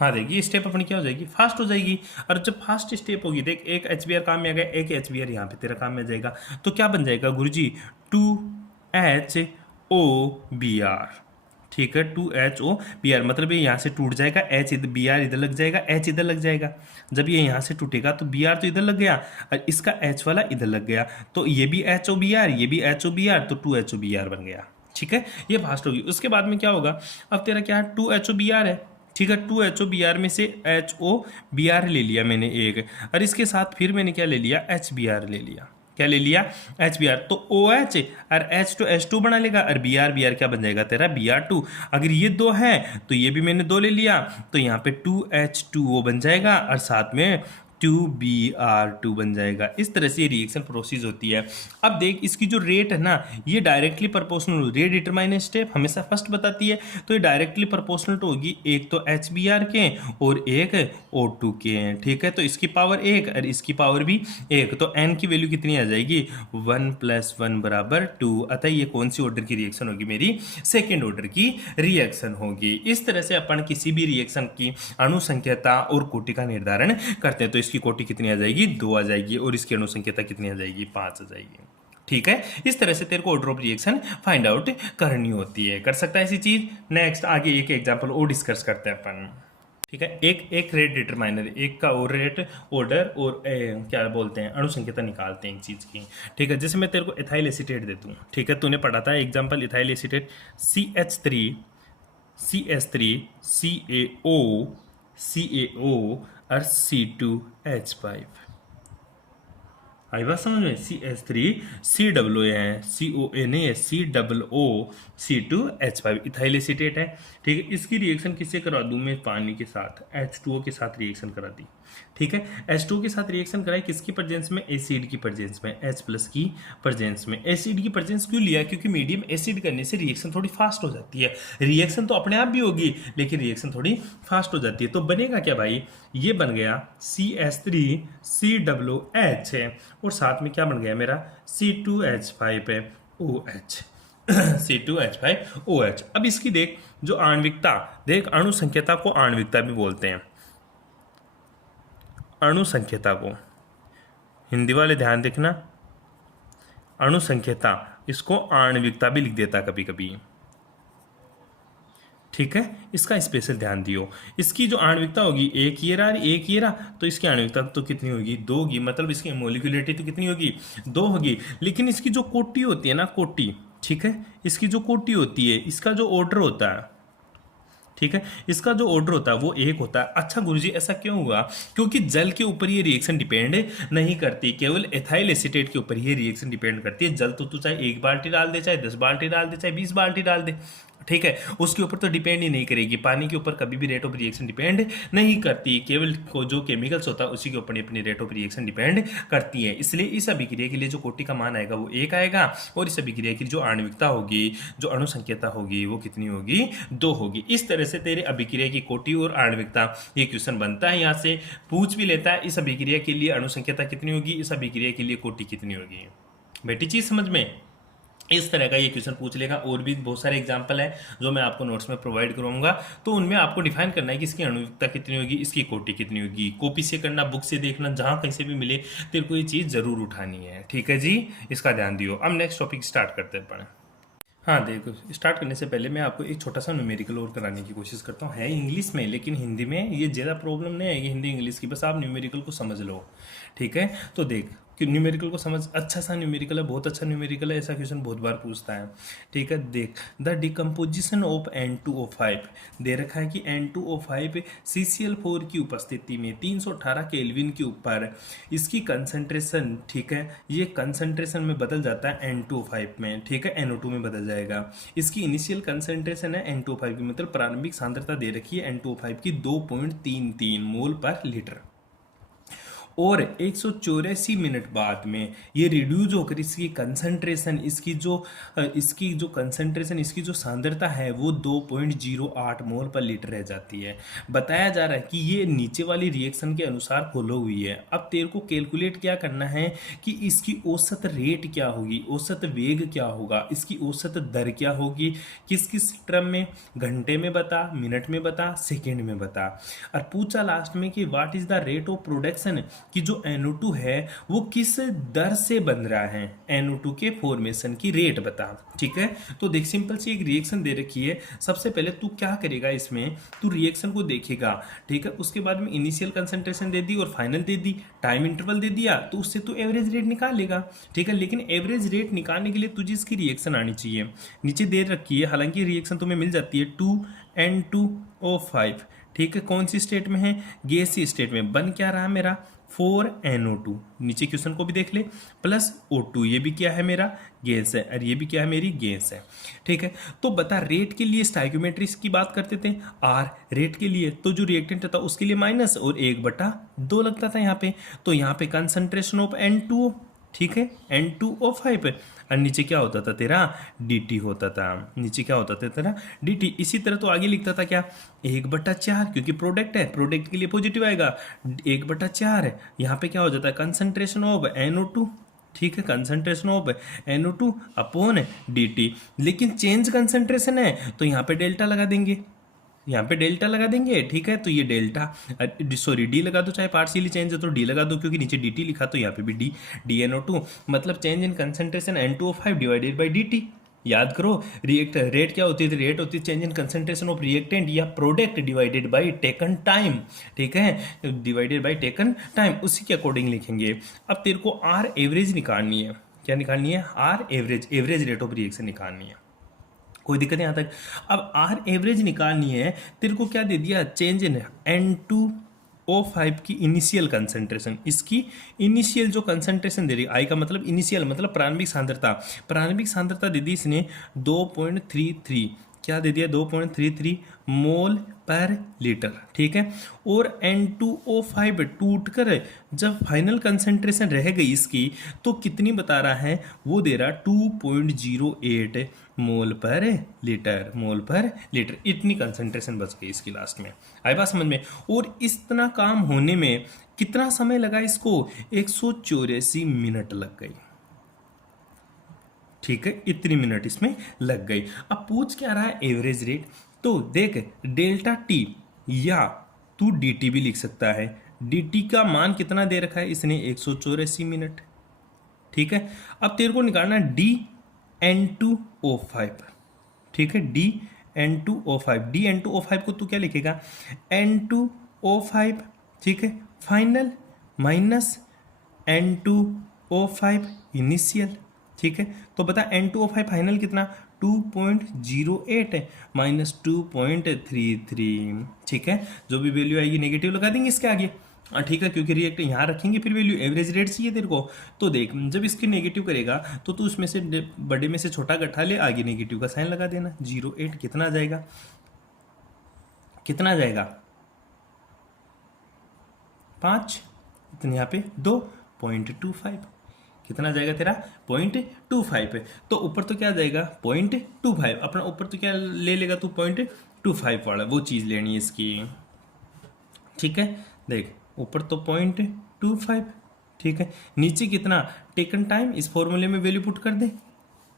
हाँ देख, ये स्टेप अपनी क्या हो जाएगी, फास्ट हो जाएगी। और जब फास्ट स्टेप होगी, देख एक HBr काम में आ गया, एक HBr यहाँ पे तेरा काम में आ जाएगा। तो क्या बन जाएगा गुरुजी, 2HOBr। ठीक है, 2HOBr मतलब ये यहाँ से टूट जाएगा, Br इधर लग जाएगा, H इधर लग जाएगा। जब ये यहाँ से टूटेगा तो Br तो इधर लग गया, और इसका H वाला इधर लग गया, तो ये भी HOBr, ये भी HOBr, तो 2HOBr बन गया। ठीक है, ये फास्ट होगी। उसके बाद में क्या होगा, अब तेरा क्या है, 2HOBr है, ठीक है, 2HOBr में से HOBr ले लिया मैंने एक, और इसके साथ फिर मैंने क्या ले लिया, HBr ले लिया। क्या ले लिया, HBr। तो OH और H तो H2 बना लेगा, और Br क्या बन जाएगा तेरा, Br2। अगर ये दो है तो ये भी मैंने दो ले लिया, तो यहाँ पे 2H2O बन जाएगा, और साथ में 2Br2 बन जाएगा। इस तरह से ये रिएक्शन प्रोसीज होती है। अब देख, इसकी जो रेट है ना, ये directly proportional, rate determine step हमेशा फर्स्ट बताती है, तो ये डायरेक्टली प्रोपोर्शनल तो होगी, एक तो HBr के और एक O2 के हैं। ठीक है, तो इसकी पावर 1 और इसकी पावर भी 1, तो n की वैल्यू कितनी आ जाएगी, 1 + 1 = 2। अतः ये कौन सी ऑर्डर की रिएक्शन होगी, मेरी सेकेंड ऑर्डर की रिएक्शन होगी। इस तरह से अपन किसी भी रिएक्शन की अणु संख्याता और कोटि का निर्धारण करते हैं। तो इसकी कोटि कितनी आ जाएगी, 2 आ जाएगी, और इसकी अणु संख्याता कितनी आ जाएगी, 5 आ जाएगी। ठीक है, इस तरह से तेरे को order of reaction find out करनी होती है। कर सकता है ऐसी चीज। नेक्स्ट आगे एक एग्जांपल और डिस्कस करते हैं अपन। ठीक है, एक रेट डिटरमाइनर, एक का और रेट ऑर्डर और क्या बोलते हैं, अणु संख्याता निकालते हैं एक चीज की। ठीक है, जैसे मैं तेरे को इथाइल एसीटेट देता हूँ। ठीक है, तूने पढ़ा था example ethyl acetate, CH3 CH3 CaO CaO और C2H5। आई बात समझ में, CH3 COO है, COA नहीं है, COO C2H5 इथाइल एसीटेट है। ठीक है, इसकी रिएक्शन किससे करा दूं मैं, पानी के साथ, H2O के साथ रिएक्शन करा दी। ठीक है, H2O के साथ रिएक्शन कराई, किसकी प्रेजेंस में, एसिड की प्रेजेंस में, H+ की प्रेजेंस में। एसिड की प्रेजेंस क्यों लिया, क्योंकि मीडियम एसिड करने से रिएक्शन थोड़ी फास्ट हो जाती है। रिएक्शन तो अपने आप भी होगी, लेकिन रिएक्शन थोड़ी फास्ट हो जाती है। तो बनेगा क्या भाई, ये बन गया CH3 COOH है, और साथ में क्या बन गया मेरा, C2H5 है, OH C2H5OH। अब इसकी देख, जो आणविकता, देख अणु संख्याता को आणविकता भी बोलते हैं। अणु संख्याता को, हिंदी वाले ध्यान देखना, अणु संख्याता, इसको आणविकता भी लिख देता कभी कभी। ठीक है, इसका स्पेशल ध्यान दियो। इसकी जो आणविकता होगी, एक ये रहा, तो इसकी आणविकता तो कितनी होगी, 2 होगी, मतलब इसकी मोलिकुलरिटी तो कितनी होगी, 2 होगी। लेकिन इसकी जो कोटि होती है ना, कोटि, ठीक है, इसकी जो कोटि होती है, इसका जो ऑर्डर होता है, ठीक है, इसका जो ऑर्डर होता है वो 1 होता है। अच्छा गुरुजी, ऐसा क्यों हुआ, क्योंकि जल के ऊपर ये रिएक्शन डिपेंड नहीं करती, केवल एथाइल एसीटेट के ऊपर ये रिएक्शन डिपेंड करती है। जल तो तू चाहे 1 बाल्टी डाल दे, चाहे 10 बाल्टी डाल दे, चाहे 20 बाल्टी डाल दे, ठीक है, उसके ऊपर तो डिपेंड ही नहीं करेगी। पानी के ऊपर कभी भी रेट ऑफ रिएक्शन डिपेंड नहीं करती, केवल जो केमिकल्स होता है उसी के ऊपर अपनी रेट ऑफ रिएक्शन डिपेंड करती है। इसलिए इस अभिक्रिया के लिए जो कोटि का मान आएगा वो 1 आएगा, और इस अभिक्रिया की जो आणविकता होगी, जो अणु संख्याता होगी, वो कितनी होगी, 2 होगी। इस तरह से तेरे अभिक्रिया की कोटि और आणविकता, ये क्वेश्चन बनता है, यहाँ से पूछ भी लेता है, इस अभिक्रिया के लिए अणु संख्याता कितनी होगी, इस अभिक्रिया के लिए कोटि कितनी होगी। बेटी चीज समझ में, इस तरह का ये क्वेश्चन पूछ लेगा। और भी बहुत सारे एग्जाम्पल है जो मैं आपको नोट्स में प्रोवाइड करूंगा, तो उनमें आपको डिफाइन करना है कि इसकी आणविकता कितनी होगी, इसकी कोटि कितनी होगी। कॉपी से करना, बुक से देखना, जहां कहीं से भी मिले तेरे को ये चीज़ जरूर उठानी है। ठीक है जी, इसका ध्यान दियो। अब नेक्स्ट टॉपिक स्टार्ट करते हैं अपन। हाँ देखो, स्टार्ट करने से पहले मैं आपको एक छोटा सा न्यूमेरिकल और कराने की कोशिश करता हूँ। है इंग्लिश में, लेकिन हिंदी में ये ज़्यादा प्रॉब्लम नहीं है, हिंदी इंग्लिश की, बस आप न्यूमेरिकल को समझ लो। ठीक है, तो देख कि न्यूमेरिकल को समझ, अच्छा सा न्यूमेरिकल है, बहुत अच्छा न्यूमेरिकल है, ऐसा क्वेश्चन बहुत बार पूछता है। ठीक है, देख, द डिकम्पोजिशन ऑफ N2O5 दे रखा है कि N2O5 CCl4 की उपस्थिति में 318 केल्विन के ऊपर इसकी कंसंट्रेशन, ठीक है, ये कंसंट्रेशन में बदल जाता है N2O5 में, ठीक है, NO2 में बदल जाएगा। इसकी इनिशियल कंसंट्रेशन है N2O5 की, मतलब प्रारंभिक सांद्रता दे रखी है N2O5 की 2.33 मोल पर लीटर, और 184 मिनट बाद में ये रिड्यूज होकर इसकी कंसंट्रेशन, इसकी जो कंसंट्रेशन, इसकी जो सांद्रता है वो 2.08 मोल पर लीटर रह जाती है। बताया जा रहा है कि ये नीचे वाली रिएक्शन के अनुसार फॉलो हुई है। अब तेरे को कैलकुलेट क्या करना है कि इसकी औसत रेट क्या होगी, औसत वेग क्या होगा, इसकी औसत दर क्या होगी, किस किस टर्म में, घंटे में बता, मिनट में बता, सेकेंड में बता। और पूछा लास्ट में कि what is the rate of production, कि जो NO2 है वो किस दर से बन रहा है, NO2 के फॉर्मेशन की रेट बता। ठीक है, तो देख, सिंपल सी एक रिएक्शन दे रखी है। सबसे पहले तू क्या करेगा, इसमें तू रिएक्शन को देखेगा, ठीक है, उसके बाद में इनिशियल कंसंट्रेशन दे दी और फाइनल दे दी, टाइम इंटरवल दे दिया, तो उससे तू एवरेज रेट निकाल लेगा। ठीक है, लेकिन एवरेज रेट निकालने के लिए तुझे इसकी रिएक्शन आनी चाहिए। नीचे दे रखी है, हालांकि रिएक्शन तुम्हें मिल जाती है 2N2O5, ठीक है, कौन सी स्टेट में है, गैसीय स्टेट में। बन क्या रहा मेरा 4NO2, नीचे क्वेश्चन को भी देख ले, प्लस O2, ये भी क्या है मेरा गैस है, और ये भी क्या है मेरी गैस है। ठीक है, तो बता रेट के लिए स्टाइक्योमेट्रिक्स की बात करते थे, R रेट के लिए, तो जो रिएक्टेंट था उसके लिए माइनस और 1/2 लगता था यहाँ पे। तो यहाँ पे कंसंट्रेशन ऑफ N2O, ठीक है, N2O5, और नीचे क्या होता था तेरा dt होता था, नीचे क्या होता था तेरा dt। इसी तरह तो आगे लिखता था क्या 1/4, क्योंकि प्रोडक्ट है, प्रोडक्ट के लिए पॉजिटिव आएगा 1/4 है। यहाँ पे क्या हो जाता है कंसंट्रेशन ऑफ NO2, ठीक है, concentration of NO2 upon dt। लेकिन चेंज कंसंट्रेशन है तो यहाँ पे डेल्टा लगा देंगे, यहाँ पे डेल्टा लगा देंगे, ठीक है। तो ये डेल्टा, सॉरी डी लगा दो, चाहे पार्शियली चेंज है तो डी लगा दो, क्योंकि नीचे dt लिखा तो यहाँ पे भी डी, DNO2 मतलब change in concentration N2O5 divided by dt। याद करो रिएक्ट रेट क्या होती है, रेट होती है change in concentration of reactant या product divided by taken time, ठीक है, डिवाइडेड बाई टेकन टाइम, उसी के अकॉर्डिंग लिखेंगे। अब तेरे को आर एवरेज निकालनी है, क्या निकालनी है, R average, average rate of reaction निकालनी है, कोई दिक्कत नहीं यहाँ तक। अब आर एवरेज निकालनी है, तेरे को क्या दे दिया चेंज इन N2O5 की इनिशियल कंसंट्रेशन, इसकी इनिशियल जो कंसंट्रेशन दे रही, आई का मतलब इनिशियल मतलब प्रारंभिक सांद्रता, प्रारंभिक सांद्रता दे दी इसने 2.33, क्या दे दिया 2.33 मोल पर लीटर, ठीक है। और N2O5 टूटकर जब फाइनल कंसंट्रेशन रह गई इसकी तो कितनी बता रहा है, वो दे रहा 2.08 मोल पर लीटर, मोल पर लीटर, इतनी कंसंट्रेशन बच गई इसकी लास्ट में। आई बात समझ में। और इतना काम होने में कितना समय लगा इसको, 184 मिनट लग गई, ठीक है, इतनी मिनट इसमें लग गई। अब पूछ क्या रहा है एवरेज रेट, तो देख डेल्टा टी या तू dt भी लिख सकता है, dt का मान कितना दे रखा है इसने 184 मिनट, ठीक है। अब तेरे को निकालना DN2O5, ठीक है, DN2O5, DN2O5 को तू क्या लिखेगा N2O5, ठीक है, फाइनल माइनस N2O5 इनिशियल, ठीक है। तो बता N2O5 फाइनल कितना 2.08 है माइनस 2.33, ठीक है, जो भी वैल्यू आएगी नेगेटिव लगा देंगे इसके आगे, ठीक है, क्योंकि रिएक्ट यहाँ रखेंगे फिर वैल्यू, एवरेज रेट चाहिए तेरे को। तो देख जब इसके नेगेटिव करेगा तो तू उसमें से बड़े में से छोटा गठा ले, आगे नेगेटिव का साइन लगा देना, 0.8 कितना आ जाएगा, कितना आ जाएगा 5, इतने यहाँ पे 2.25, कितना आ जाएगा तेरा 0.25, तो ऊपर तो क्या आ जाएगा 0.25, अपना ऊपर तो क्या ले लेगा तू 0.25 वाला, वो चीज़ लेनी है इसकी, ठीक है। देख ऊपर तो 0.25, ठीक है, नीचे कितना टेकन टाइम, इस फॉर्मूले में वैल्यू पुट कर दे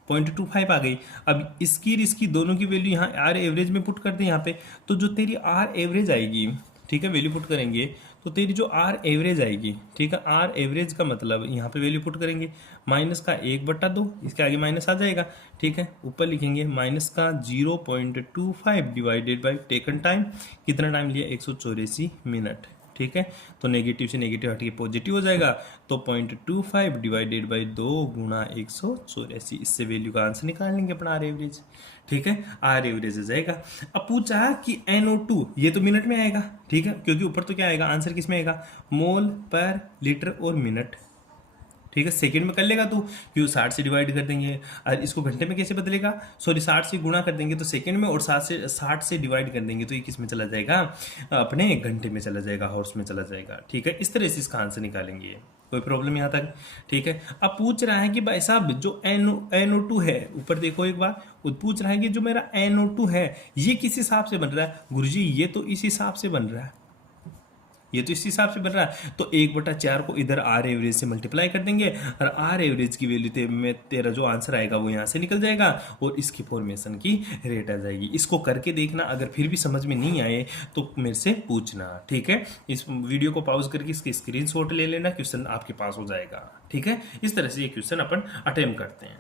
0.25 आ गई। अब इसकी दोनों की वैल्यू यहाँ आर एवरेज में पुट कर दे यहाँ पे, तो जो तेरी आर एवरेज आएगी, ठीक है, वैल्यू पुट करेंगे तो तेरी जो आर एवरेज आएगी, ठीक है, आर एवरेज का मतलब यहाँ पे वैल्यू पुट करेंगे माइनस का 1/2, इसके आगे माइनस आ जाएगा, ठीक है, ऊपर लिखेंगे माइनस का 0.25 डिवाइडेड बाई टेकन टाइम, कितना टाइम लिया 184 मिनट, ठीक है। तो नेगेटिव से नेगेटिव हट के पॉजिटिव हो जाएगा, तो 0.25 डिवाइडेड बाई 2 गुणा 184, इससे वैल्यू का आंसर निकाल लेंगे अपना आर एवरेज, ठीक है, आर एवरेज हो जाएगा। अब पूछा कि NO2, ये तो मिनट में आएगा, ठीक है, क्योंकि ऊपर तो क्या आएगा आंसर किस में आएगा मोल पर लीटर और मिनट, ठीक है, सेकंड में कर लेगा तू, क्यों 60 से डिवाइड कर देंगे, और इसको घंटे में कैसे बदलेगा, सॉरी 60 से गुणा कर देंगे तो सेकंड में, और 60 से डिवाइड कर देंगे तो ये किस में चला जाएगा अपने घंटे में चला जाएगा, हॉर्स में चला जाएगा, ठीक है। इस तरह से इसका आंसर निकालेंगे, कोई प्रॉब्लम यहाँ तक, ठीक है। अब पूछ रहा है कि भाई साहब जो NO2 है, ऊपर देखो एक बार, पूछ रहा है कि जो मेरा NO2 है ये किस हिसाब से बन रहा है, गुरुजी ये तो इस हिसाब से बन रहा है, ये तो इस हिसाब से बन रहा है, तो 1/4 को इधर आर एवरेज से मल्टीप्लाई कर देंगे, और आर एवरेज की वैल्यू में तेरा जो आंसर आएगा वो यहाँ से निकल जाएगा, और इसकी फॉर्मेशन की रेट आ जाएगी। इसको करके देखना, अगर फिर भी समझ में नहीं आए तो मेरे से पूछना, ठीक है। इस वीडियो को पॉज करके इसके स्क्रीनशॉट ले लेना, क्वेश्चन आपके पास हो जाएगा, ठीक है। इस तरह से ये क्वेश्चन अपन अटेम्प्ट करते हैं।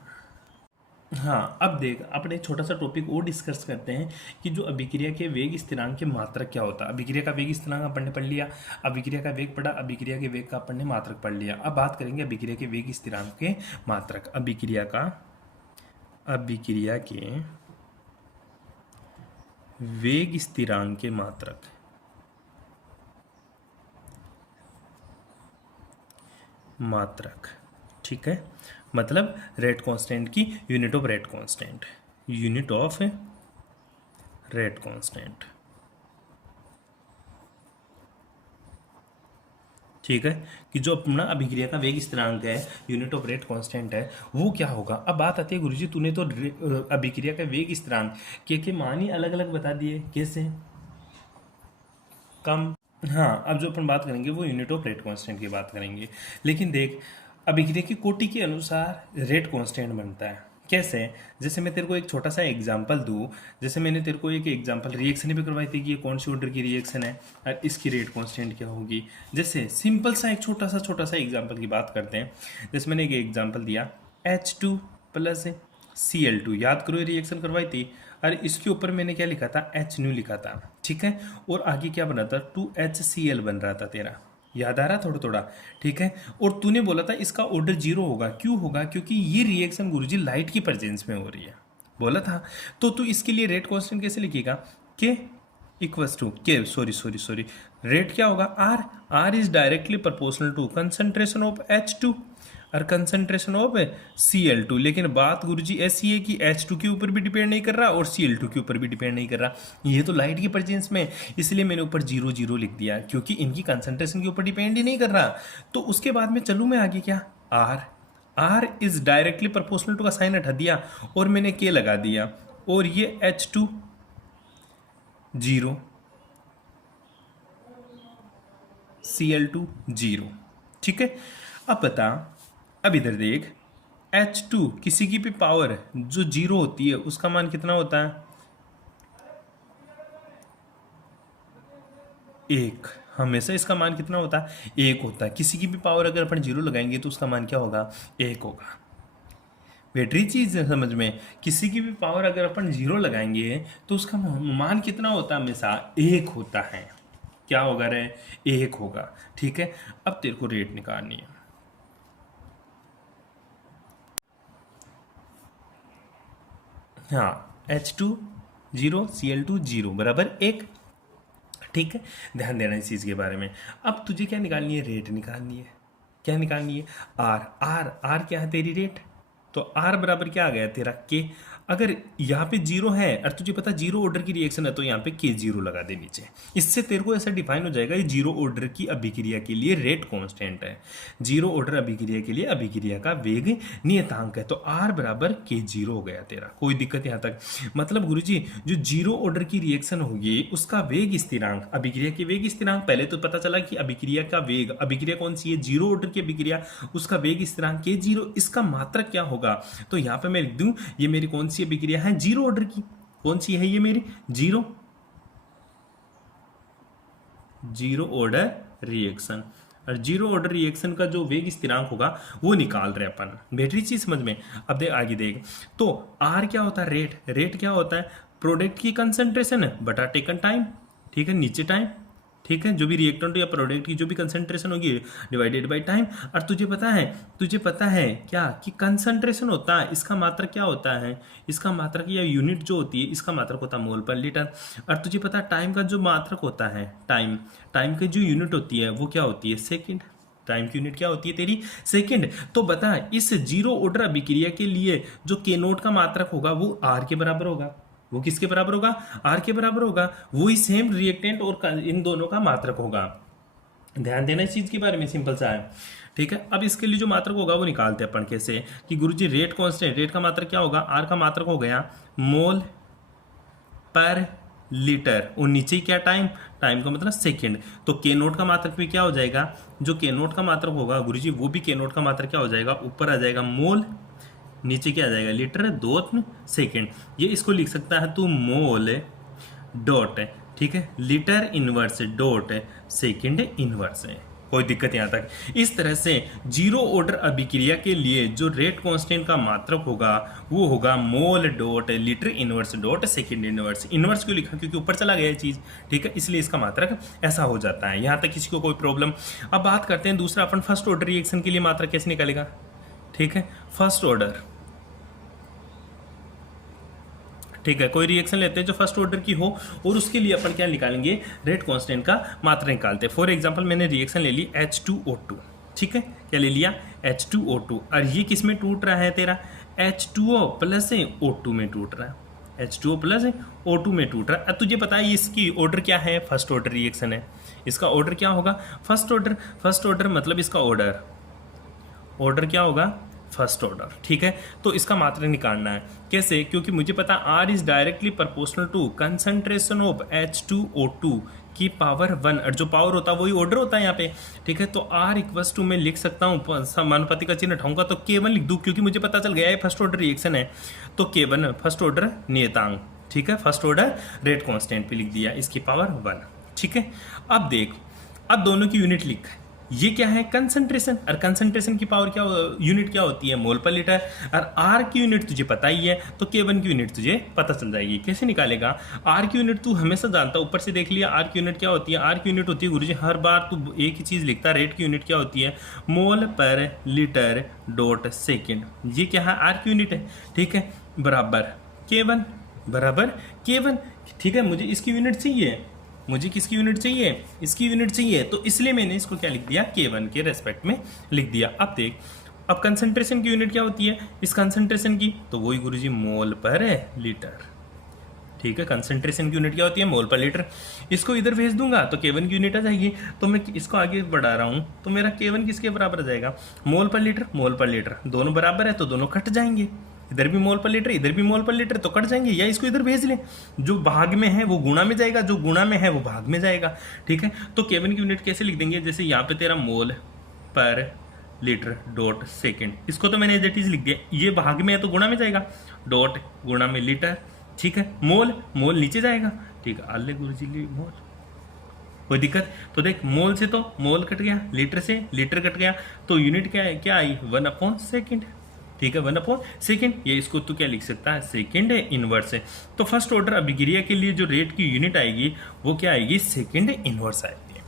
हाँ, अब देख अपने छोटा सा टॉपिक और डिस्कस करते हैं कि जो अभिक्रिया के वेग स्थिरांक के मात्रक क्या होता है। अभिक्रिया का वेग स्थिरांक अपन ने पढ़ लिया, अभिक्रिया का वेग पढ़ा, अभिक्रिया के वेग का अपन ने मात्रक पढ़ लिया। अब बात करेंगे अभिक्रिया के वेग स्थिरांक के मात्रक। अभिक्रिया के वेग स्थिरांक के मात्रक, मात्रक, ठीक है, मतलब रेट कांस्टेंट की unit of rate constant, unit of rate constant, ठीक है, कि जो अपना अभिक्रिया का वेग स्थिरांक है, यूनिट ऑफ रेट कांस्टेंट है, वो क्या होगा। अब बात आती है गुरुजी तूने तो अभिक्रिया का वेग स्थिरांक के मान ही अलग अलग बता दिए, कैसे, कम। हाँ, अब जो अपन बात करेंगे वो यूनिट ऑफ रेट कांस्टेंट की बात करेंगे। लेकिन देख, अभिक्रिया की कोटि के अनुसार रेट कांस्टेंट बनता है, कैसे, जैसे मैं तेरे को एक छोटा सा एग्जांपल दूँ। जैसे मैंने तेरे को एक एग्जांपल रिएक्शन भी करवाई थी कि ये कौन सी ऑर्डर की रिएक्शन है और इसकी रेट कांस्टेंट क्या होगी। जैसे सिंपल सा एक छोटा सा एग्जांपल की बात करते हैं। जैसे मैंने एक एग्जांपल दिया H2 प्लस Cl2, याद करो ये रिएक्शन करवाई थी, और इसके ऊपर मैंने क्या लिखा था, H न्यू लिखा था, ठीक है, और आगे क्या बना था, 2HCl बन रहा था तेरा, याद आ रहा थोड़ा थोड़ा, ठीक है। और तूने बोला था इसका ऑर्डर 0 होगा, क्यों होगा, क्योंकि ये रिएक्शन गुरुजी लाइट की प्रेजेंस में हो रही है, बोला था। तो तू इसके लिए रेट कांस्टेंट कैसे लिखेगा, K equals to K, sorry, rate क्या होगा, R is directly proportional to concentration of H2 और कंसंट्रेशन ऑफ Cl2। लेकिन बात गुरुजी ऐसी है कि H2 के ऊपर भी डिपेंड नहीं कर रहा और Cl2 के ऊपर भी डिपेंड नहीं कर रहा, ये तो लाइट की प्रेजेंस में, इसलिए मैंने ऊपर 0 लिख दिया, क्योंकि इनकी कंसंट्रेशन के ऊपर डिपेंड ही नहीं कर रहा। तो उसके बाद में चलूँ मैं आगे, क्या, R is directly proportional to का साइन हटा दिया और मैंने के लगा दिया, और ये H2 0, Cl2 0, ठीक है। अब बता, अब इधर देख, H2 किसी की भी पावर जो 0 होती है उसका मान कितना होता है, 1, हमेशा इसका मान कितना होता है, 1 होता है। किसी की भी पावर अगर अपन 0 लगाएंगे तो उसका मान क्या होगा, 1 होगा। बैटरी चीज है समझ में, किसी की भी पावर अगर अपन 0 लगाएंगे तो उसका मान कितना होता है, हमेशा 1 होता है। क्या होगा रे, 1 होगा, ठीक है। अब तेरे को रेट निकालनी है, हाँ, H2 0, Cl2 0 बराबर 1, ठीक है। ध्यान देना इस चीज़ के बारे में। अब तुझे क्या निकालनी है, रेट निकालनी है। क्या निकालनी है, आर क्या है तेरी रेट, तो आर बराबर क्या आ गया तेरा के। अगर यहाँ पे 0 है और तुझे पता 0 ऑर्डर की रिएक्शन है तो यहाँ पे के 0 लगा दे नीचे, इससे तेरे को ऐसा डिफाइन हो जाएगा, ये 0 ऑर्डर की अभिक्रिया के लिए रेट कांस्टेंट है, 0 ऑर्डर अभिक्रिया के लिए अभिक्रिया का वेग नियतांक है। तो आर बराबर के 0 हो गया तेरा, कोई दिक्कत यहाँ तक। मतलब गुरुजी जो 0 ऑर्डर की रिएक्शन होगी उसका वेग स्थिरांक, अभिक्रिया के वेग स्थिरांक, पहले तो पता चला कि अभिक्रिया का वेग, अभिक्रिया कौन सी है, 0 ऑर्डर की अभिक्रिया, उसका वेग स्थिरांक के 0, इसका मात्रक क्या होगा। तो यहाँ पे मैं लिख दूं, ये मेरी कौन सी अभिक्रिया है, 0 ऑर्डर की, कौन सी है ये मेरी, 0 ऑर्डर रिएक्शन। और 0 ऑर्डर रिएक्शन का जो वेग स्थिरांक होगा वो निकाल रहे अपन, बैटरी चीज समझ में। अब देख आगे देख, तो आर क्या होता है, रेट क्या होता है, प्रोडक्ट की कंसंट्रेशन बटा टेकन टाइम, ठीक है, नीचे टाइम, ठीक है, जो भी रिएक्टेंट या प्रोडक्ट की जो भी कंसंट्रेशन होगी डिवाइडेड बाय टाइम। और तुझे पता है क्या कि कंसंट्रेशन होता है, इसका मात्रक क्या होता है, इसका मात्रक या यूनिट जो होती है इसका मात्रक होता है मोल पर लीटर। और तुझे पता है टाइम का जो मात्रक होता है, टाइम की जो यूनिट होती है वो क्या होती है, सेकेंड। टाइम की यूनिट क्या होती है तेरी, सेकेंड। तो बता, इस 0 ऑर्डर अभिक्रिया के लिए जो के नोट का मात्रक होगा वो आर के बराबर होगा, वो किसके बराबर होगा, आर के बराबर होगा, वही सेम रिएक्टेंट और इन दोनों का मात्रक होगा। ध्यान देना इस चीज के बारे में, सिंपल सा है, ठीक है। अब इसके लिए जो मात्रक होगा वो निकालते हैं अपन कैसे, कि गुरुजी रेट कांस्टेंट, रेट का मात्रक क्या होगा, आर का मात्रक हो गया मोल पर लीटर, और नीचे क्या, टाइम का मतलब सेकंड। तो के नोट का मात्रक भी क्या हो जाएगा, जो के नोट का मात्रक होगा गुरुजी वो भी के नोट का मात्रक क्या हो जाएगा, ऊपर आ जाएगा मोल, नीचे क्या आ जाएगा, लीटर 2 सेकेंड। ये इसको लिख सकता है तू मोल डॉट, ठीक है, litre inverse dot second inverse है, कोई दिक्कत यहाँ तक। इस तरह से 0 ऑर्डर अभिक्रिया के लिए जो रेट कांस्टेंट का मात्रक होगा वो होगा mole dot litre inverse dot second inverse. Inverse क्यों लिखा, क्योंकि ऊपर चला गया ये चीज, ठीक है, इसलिए इसका मात्रक ऐसा हो जाता है। यहाँ तक किसी को कोई प्रॉब्लम। अब बात करते हैं दूसरा, अपन फर्स्ट ऑर्डर रिएक्शन के लिए मात्रक कैसे निकालेगा, ठीक है, फर्स्ट ऑर्डर, ठीक है, कोई रिएक्शन लेते हैं जो फर्स्ट ऑर्डर की हो और उसके लिए अपन क्या निकालेंगे, रेट कांस्टेंट का मात्रा निकालते हैं। फॉर एग्जांपल मैंने रिएक्शन ले ली H2O2, ठीक है, क्या ले लिया, H2O2, और ये किस में टूट रहा है तेरा, H2O प्लस O2 में टूट रहा है, H2O प्लस O2 में टूट रहा है। अब तुझे पता है इसकी ऑर्डर क्या है, फर्स्ट ऑर्डर रिएक्शन है, इसका ऑर्डर क्या होगा, फर्स्ट ऑर्डर। फर्स्ट ऑर्डर मतलब इसका ऑर्डर क्या होगा, फर्स्ट ऑर्डर, ठीक है। तो इसका मात्रक निकालना है, कैसे, क्योंकि मुझे पता R is directly proportional to concentration of H2O2 की पावर 1, और जो पावर होता है वही ऑर्डर होता है यहाँ पे, ठीक है। तो R इक्वल्स टू मैं लिख सकता हूँ, समानुपाती का चिन्ह हटाऊंगा तो K1 लिख दूँ, क्योंकि मुझे पता चल गया है फर्स्ट ऑर्डर रिएक्शन है, तो K1 फर्स्ट ऑर्डर नियतांक, ठीक है, फर्स्ट ऑर्डर रेट कांस्टेंट पे लिख दिया, इसकी पावर 1, ठीक है। अब देख, अब दोनों की यूनिट लिख, ये क्या है, कंसंट्रेशन, और कंसंट्रेशन की पावर क्या, यूनिट क्या होती है, मोल पर लीटर, और आर की यूनिट तुझे पता ही है, तो K1 की यूनिट तुझे पता चल जाएगी। कैसे निकालेगा, आर की यूनिट तू हमेशा जानता, ऊपर से देख लिया, आर की यूनिट क्या होती है, आर की यूनिट होती है गुरुजी, हर बार तू एक ही चीज़ लिखता, रेट की यूनिट क्या होती है, मोल पर लीटर डॉट सेकेंड, ये क्या है, आर की यूनिट है, ठीक है, बराबर K1, ठीक है। मुझे इसकी यूनिट चाहिए, मुझे किसकी यूनिट चाहिए, इसकी यूनिट चाहिए, तो इसलिए मैंने इसको क्या लिख दिया, K1 के रेस्पेक्ट में लिख दिया। अब देख, अब कंसंट्रेशन की यूनिट क्या होती है, इस कंसंट्रेशन की, तो वही गुरुजी मोल पर लीटर, ठीक है। कंसंट्रेशन की यूनिट क्या होती है, मोल पर लीटर, इसको इधर भेज दूंगा तो K1 की यूनिट आ जाएगी, तो मैं इसको आगे बढ़ा रहा हूँ, तो मेरा K1 किसके बराबर आ जाएगा, मोल पर लीटर, दोनों बराबर है तो दोनों कट जाएंगे, इधर भी मोल पर लीटर, इधर भी मोल पर लीटर, तो कट जाएंगे, या इसको इधर भेज ले, जो भाग में है वो गुणा में जाएगा, जो गुणा में है वो भाग में जाएगा, ठीक है। तो K1 की यूनिट कैसे लिख देंगे, जैसे यहाँ पे तेरा मोल पर लीटर डॉट सेकेंड, इसको तो मैंने एज इट इज लिख दिया, ये भाग में है तो गुणा में जाएगा, डॉट गुणा में लीटर, ठीक है। मोल नीचे जाएगा, ठीक है, अल्ले गुरुजी मोल, कोई दिक्कत, तो देख मोल से तो मोल कट गया, लीटर से लीटर कट गया, तो यूनिट क्या आई, 1/सेकेंड, ठीक है, 1/सेकेंड, ये इसको तो क्या लिख सकता है, सेकेंड इनवर्स है। तो फर्स्ट ऑर्डर अभिक्रिया के लिए जो रेट की यूनिट आएगी वो क्या आएगी, सेकेंड इनवर्स आएगी।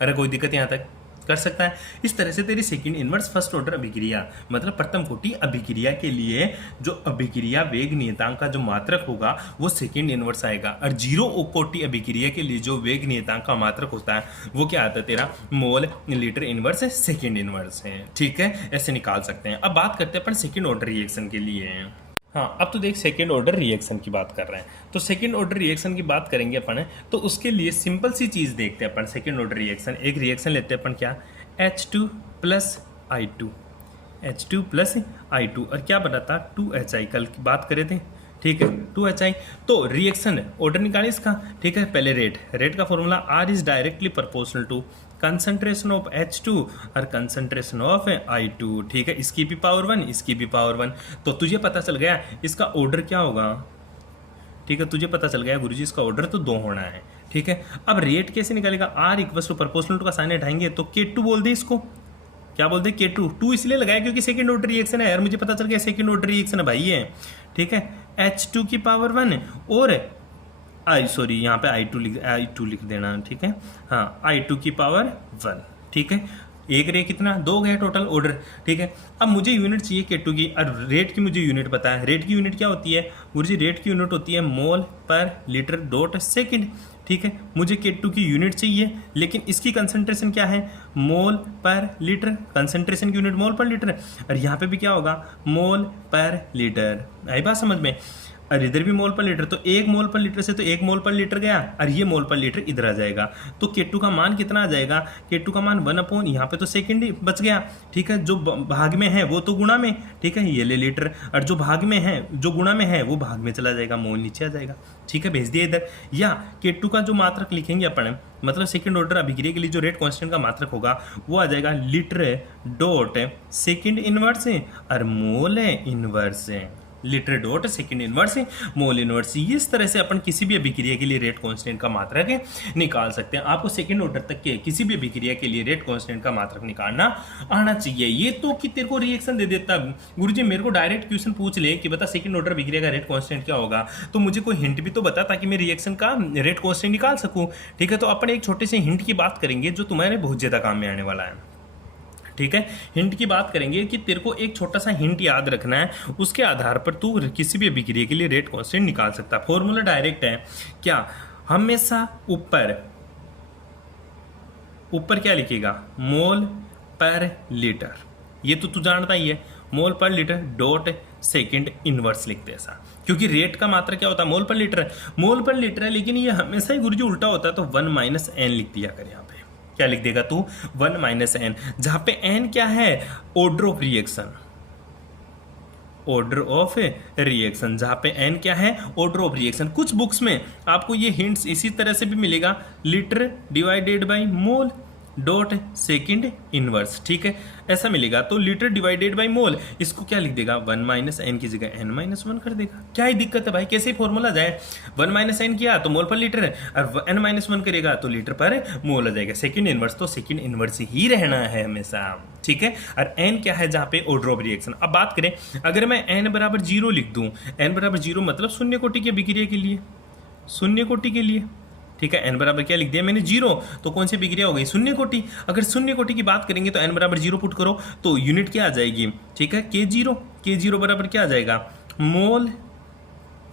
अरे कोई दिक्कत यहाँ तक कर सकता है, इस तरह से तेरी सेकंड इनवर्स फर्स्ट ऑर्डर अभिक्रिया, मतलब प्रथम कोटि अभिक्रिया के लिए जो अभिक्रिया वेग नियतांक का जो मात्रक होगा वो सेकंड इनवर्स आएगा, और जीरो कोटि अभिक्रिया के लिए जो वेग नियतांक का मात्रक होता है वो क्या आता है तेरा, मोल लीटर इनवर्स है, सेकेंड इनवर्स है, ठीक है, ऐसे निकाल सकते हैं। अब बात करते हैं अपन सेकेंड ऑर्डर रिएक्शन के लिए। हाँ, अब तो देख सेकेंड ऑर्डर रिएक्शन की बात कर रहे हैं, तो सेकेंड ऑर्डर रिएक्शन की बात करेंगे अपन, तो उसके लिए सिंपल सी चीज़ देखते हैं अपन, सेकेंड ऑर्डर रिएक्शन, एक रिएक्शन लेते हैं अपन क्या, H2 plus I2, H2 plus I2, और क्या बना था 2HI, कल की बात करे थे, ठीक है, 2HI। तो रिएक्शन ऑर्डर निकाले इसका, ठीक है, पहले रेट का formula R is directly proportional to concentration of H2 और कंसंट्रेशन ऑफ I2, ठीक है, इसकी भी पावर 1, इसकी भी पावर 1, तो तुझे पता चल गया इसका ऑर्डर क्या होगा, ठीक है, तुझे पता चल गया गुरुजी इसका ऑर्डर तो 2 होना है, ठीक है। अब रेट कैसे निकालेगा, R equals to proportional to का साइन हटाएंगे तो K2 बोल दे, इसको क्या बोलते हैं, K2 इसलिए लगाया क्योंकि सेकंड ऑर्डर रिएक्शन है यार, मुझे पता चल गया सेकंड ऑर्डर रिएक्शन है भाई ये, ठीक है। H2 की पावर 1 और यहाँ पे I2 लिख देना, ठीक है, हाँ, I2 की पावर 1, ठीक है, एक रे कितना, 2 गए टोटल ऑर्डर, ठीक है। अब मुझे यूनिट चाहिए K2 की, और रेट की मुझे यूनिट पता है, रेट की यूनिट क्या होती है गुरुजी, रेट की यूनिट होती है मोल पर लीटर डॉट सेकेंड, ठीक है। मुझे K2 की यूनिट चाहिए, लेकिन इसकी कंसंट्रेशन क्या है, मोल पर लीटर, कंसंट्रेशन की यूनिट मोल पर लीटर, और यहाँ पे भी क्या होगा, मोल पर लीटर, आई बात समझ में, और इधर भी मोल पर लीटर, तो 1 मोल पर लीटर से तो 1 मोल पर लीटर गया, और ये मोल पर लीटर इधर आ जाएगा, तो K2 का मान कितना आ जाएगा, K2 का मान 1/, यहाँ पे तो सेकेंड बच गया, ठीक है, जो भाग में है वो तो गुणा में, ठीक है, ये ले लीटर, और जो भाग में है, जो गुणा में है वो भाग में चला जाएगा, मोल नीचे आ जाएगा, ठीक है, भेज दिया इधर। या K2 का जो मात्रक लिखेंगे अपन, मतलब सेकेंड ऑर्डर अभिक्रिया के लिए जो रेट कांस्टेंट का मात्रक होगा वो आ जाएगा लीटर डॉट सेकेंड इनवर्स और mole inverse, litre dot second inverse mole inverse, इस तरह से अपन किसी भी अभिक्रिया के लिए रेट कांस्टेंट का मात्रक निकाल सकते हैं। आपको सेकेंड ऑर्डर तक के किसी भी अभिक्रिया के लिए रेट कांस्टेंट का मात्रक निकालना आना चाहिए। ये तो कि तेरे को रिएक्शन दे देता गुरुजी, मेरे को डायरेक्ट क्वेश्चन पूछ ले कि बता सेकेंड ऑर्डर अभिक्रिया का रेट कांस्टेंट क्या होगा, तो मुझे कोई हिंट भी तो बता ताकि मैं रिएक्शन का रेट कांस्टेंट निकाल सकूं, ठीक है। तो अपन एक छोटे से हिंट की बात करेंगे जो तुम्हारे बहुत ज्यादा काम में आने वाला है, ठीक है। हिंट की बात करेंगे कि तेरे को एक छोटा सा हिंट याद रखना है, उसके आधार पर तू किसी भी अभिक्रिया के लिए रेट कांस्टेंट निकाल सकता है। फॉर्मूला डायरेक्ट है क्या, हमेशा ऊपर क्या लिखेगा, मोल पर लीटर, ये तो तू जानता ही है, मोल पर लीटर डॉट सेकंड इनवर्स लिखते हैं ऐसा, क्योंकि रेट का मात्रा क्या होता है, मोल पर लीटर है, मोल पर लीटर है, लेकिन ये हमेशा ही गुरुजी उल्टा होता है, तो 1 माइनस एन लिख दिया कर। यहाँ पे क्या लिख देगा तू, 1 माइनस एन, जहां पे एन क्या है, order of reaction, order of reaction, जहां पे एन क्या है, ऑर्डर ऑफ रिएक्शन। कुछ बुक्स में आपको ये हिंट्स इसी तरह से भी मिलेगा, litre divided by mole dot second inverse, ठीक है, ऐसा मिलेगा। तो लीटर डिवाइडेड बाय मोल, इसको क्या लिख देगा, 1 माइनस एन की जगह n माइनस 1 कर देगा। क्या ही दिक्कत है भाई, कैसे ही फॉर्मूला जाए, 1 माइनस एन किया तो मोल पर लीटर है, और n माइनस 1 करेगा तो लीटर पर मोल आ जाएगा। सेकंड इनवर्स तो सेकंड इनवर्स ही रहना है हमेशा, ठीक है। और n क्या है, जहां पे ऑर्डर ऑफ रिएक्शन। अब बात करें, अगर मैं n बराबर 0 लिख दूं, n बराबर 0 मतलब शून्य कोटि की अभिक्रिया के लिए, शून्य कोटि के लिए, ठीक है। n बराबर क्या लिख दिया मैंने, 0, तो कौन सी अभिक्रिया हो गई, शून्य कोटि। अगर शून्य कोटि की बात करेंगे तो n बराबर 0 पुट करो तो यूनिट क्या आ जाएगी, ठीक है, k0 बराबर क्या आ जाएगा, मोल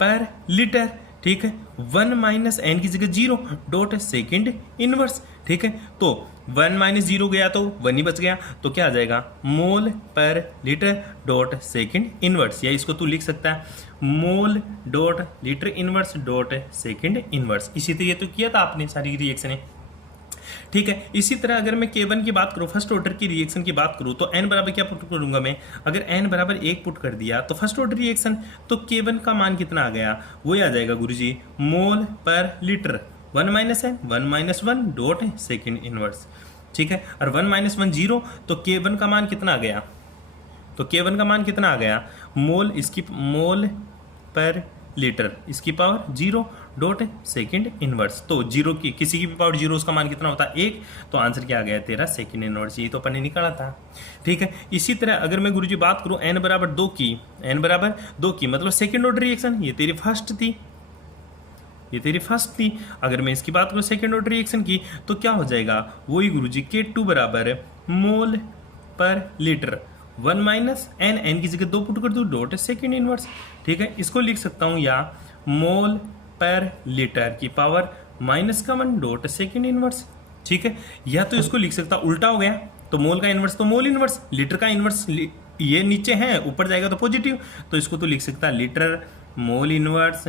पर लीटर, ठीक है। 1 माइनस एन की जगह 0 डॉट सेकंड इनवर्स, ठीक है। तो 1 माइनस 0 गया तो 1 ही बच गया, तो क्या आ जाएगा, मोल पर लीटर डॉट सेकंड इनवर्स, या इसको तू लिख सकता है mole dot litre inverse dot second inverse. इसी तरह ये तो किया था आपने सारी रिएक्शनें, ठीक है। इसी तरह अगर मैं K1 की बात करूं, फर्स्ट ऑर्डर की रिएक्शन की बात करूं, तो n बराबर क्या पुट करूंगा मैं, अगर n बराबर 1 पुट कर दिया तो फर्स्ट ऑर्डर रिएक्शन, तो K1 का मान कितना आ गया, वो आ जाएगा गुरुजी मोल पर litre 1 minus n 1 minus 1 dot second inverse, ठीक है। और 1 माइनस 1 0, तो K1 का मान कितना आ गया, तो K1 का मान कितना आ गया, मोल, इसकी मोल पर लीटर, इसकी पावर 0 डॉट सेकंड इनवर्स। तो 0 की किसी की भी पावर 0, उसका मान कितना होता है 1, तो आंसर क्या आ गया तेरा, सेकंड इनवर्स। ये तो अपन ने निकाला था, ठीक है। इसी तरह अगर मैं गुरुजी बात करूं n बराबर 2 की, n बराबर 2 की मतलब सेकंड ऑर्डर रिएक्शन, ये तेरी फर्स्ट थी, ये तेरी फर्स्ट थी। अगर मैं इसकी बात करूं सेकंड ऑर्डर रिएक्शन की, तो क्या हो जाएगा, वही गुरुजी K2 बराबर मोल पर लीटर 1 माइनस एन, एन की जगह 2 पुट कर दूं डॉट सेकंड इनवर्स, ठीक है। इसको लिख सकता हूं या मोल पर लीटर की पावर माइनस का 1 डॉट सेकंड इनवर्स, ठीक है। या तो इसको लिख सकता, उल्टा हो गया, तो मोल का इनवर्स तो मोल इनवर्स, लीटर का इनवर्स ये नीचे है, ऊपर जाएगा तो पॉजिटिव, तो इसको तो लिख सकता लीटर मोल इनवर्स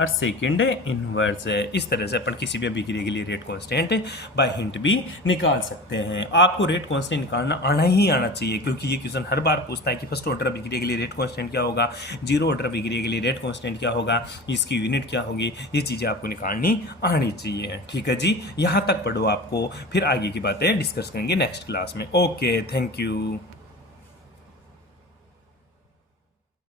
और सेकेंड इनवर्स है। इस तरह से अपन किसी भी अभिक्रिया के लिए रेट कांस्टेंट बाय हिंट भी निकाल सकते हैं। आपको रेट कांस्टेंट निकालना आना ही आना चाहिए, क्योंकि ये क्वेश्चन हर बार पूछता है कि फर्स्ट ऑर्डर अभिक्रिया के लिए रेट कांस्टेंट क्या होगा, जीरो ऑर्डर अभिक्रिया के लिए रेट कांस्टेंट क्या होगा, इसकी यूनिट क्या होगी, ये चीज़ें आपको निकालनी आनी चाहिए, ठीक है जी। यहाँ तक पढ़ो, आपको फिर आगे की बातें डिस्कस करेंगे नेक्स्ट क्लास में। Okay, thank you.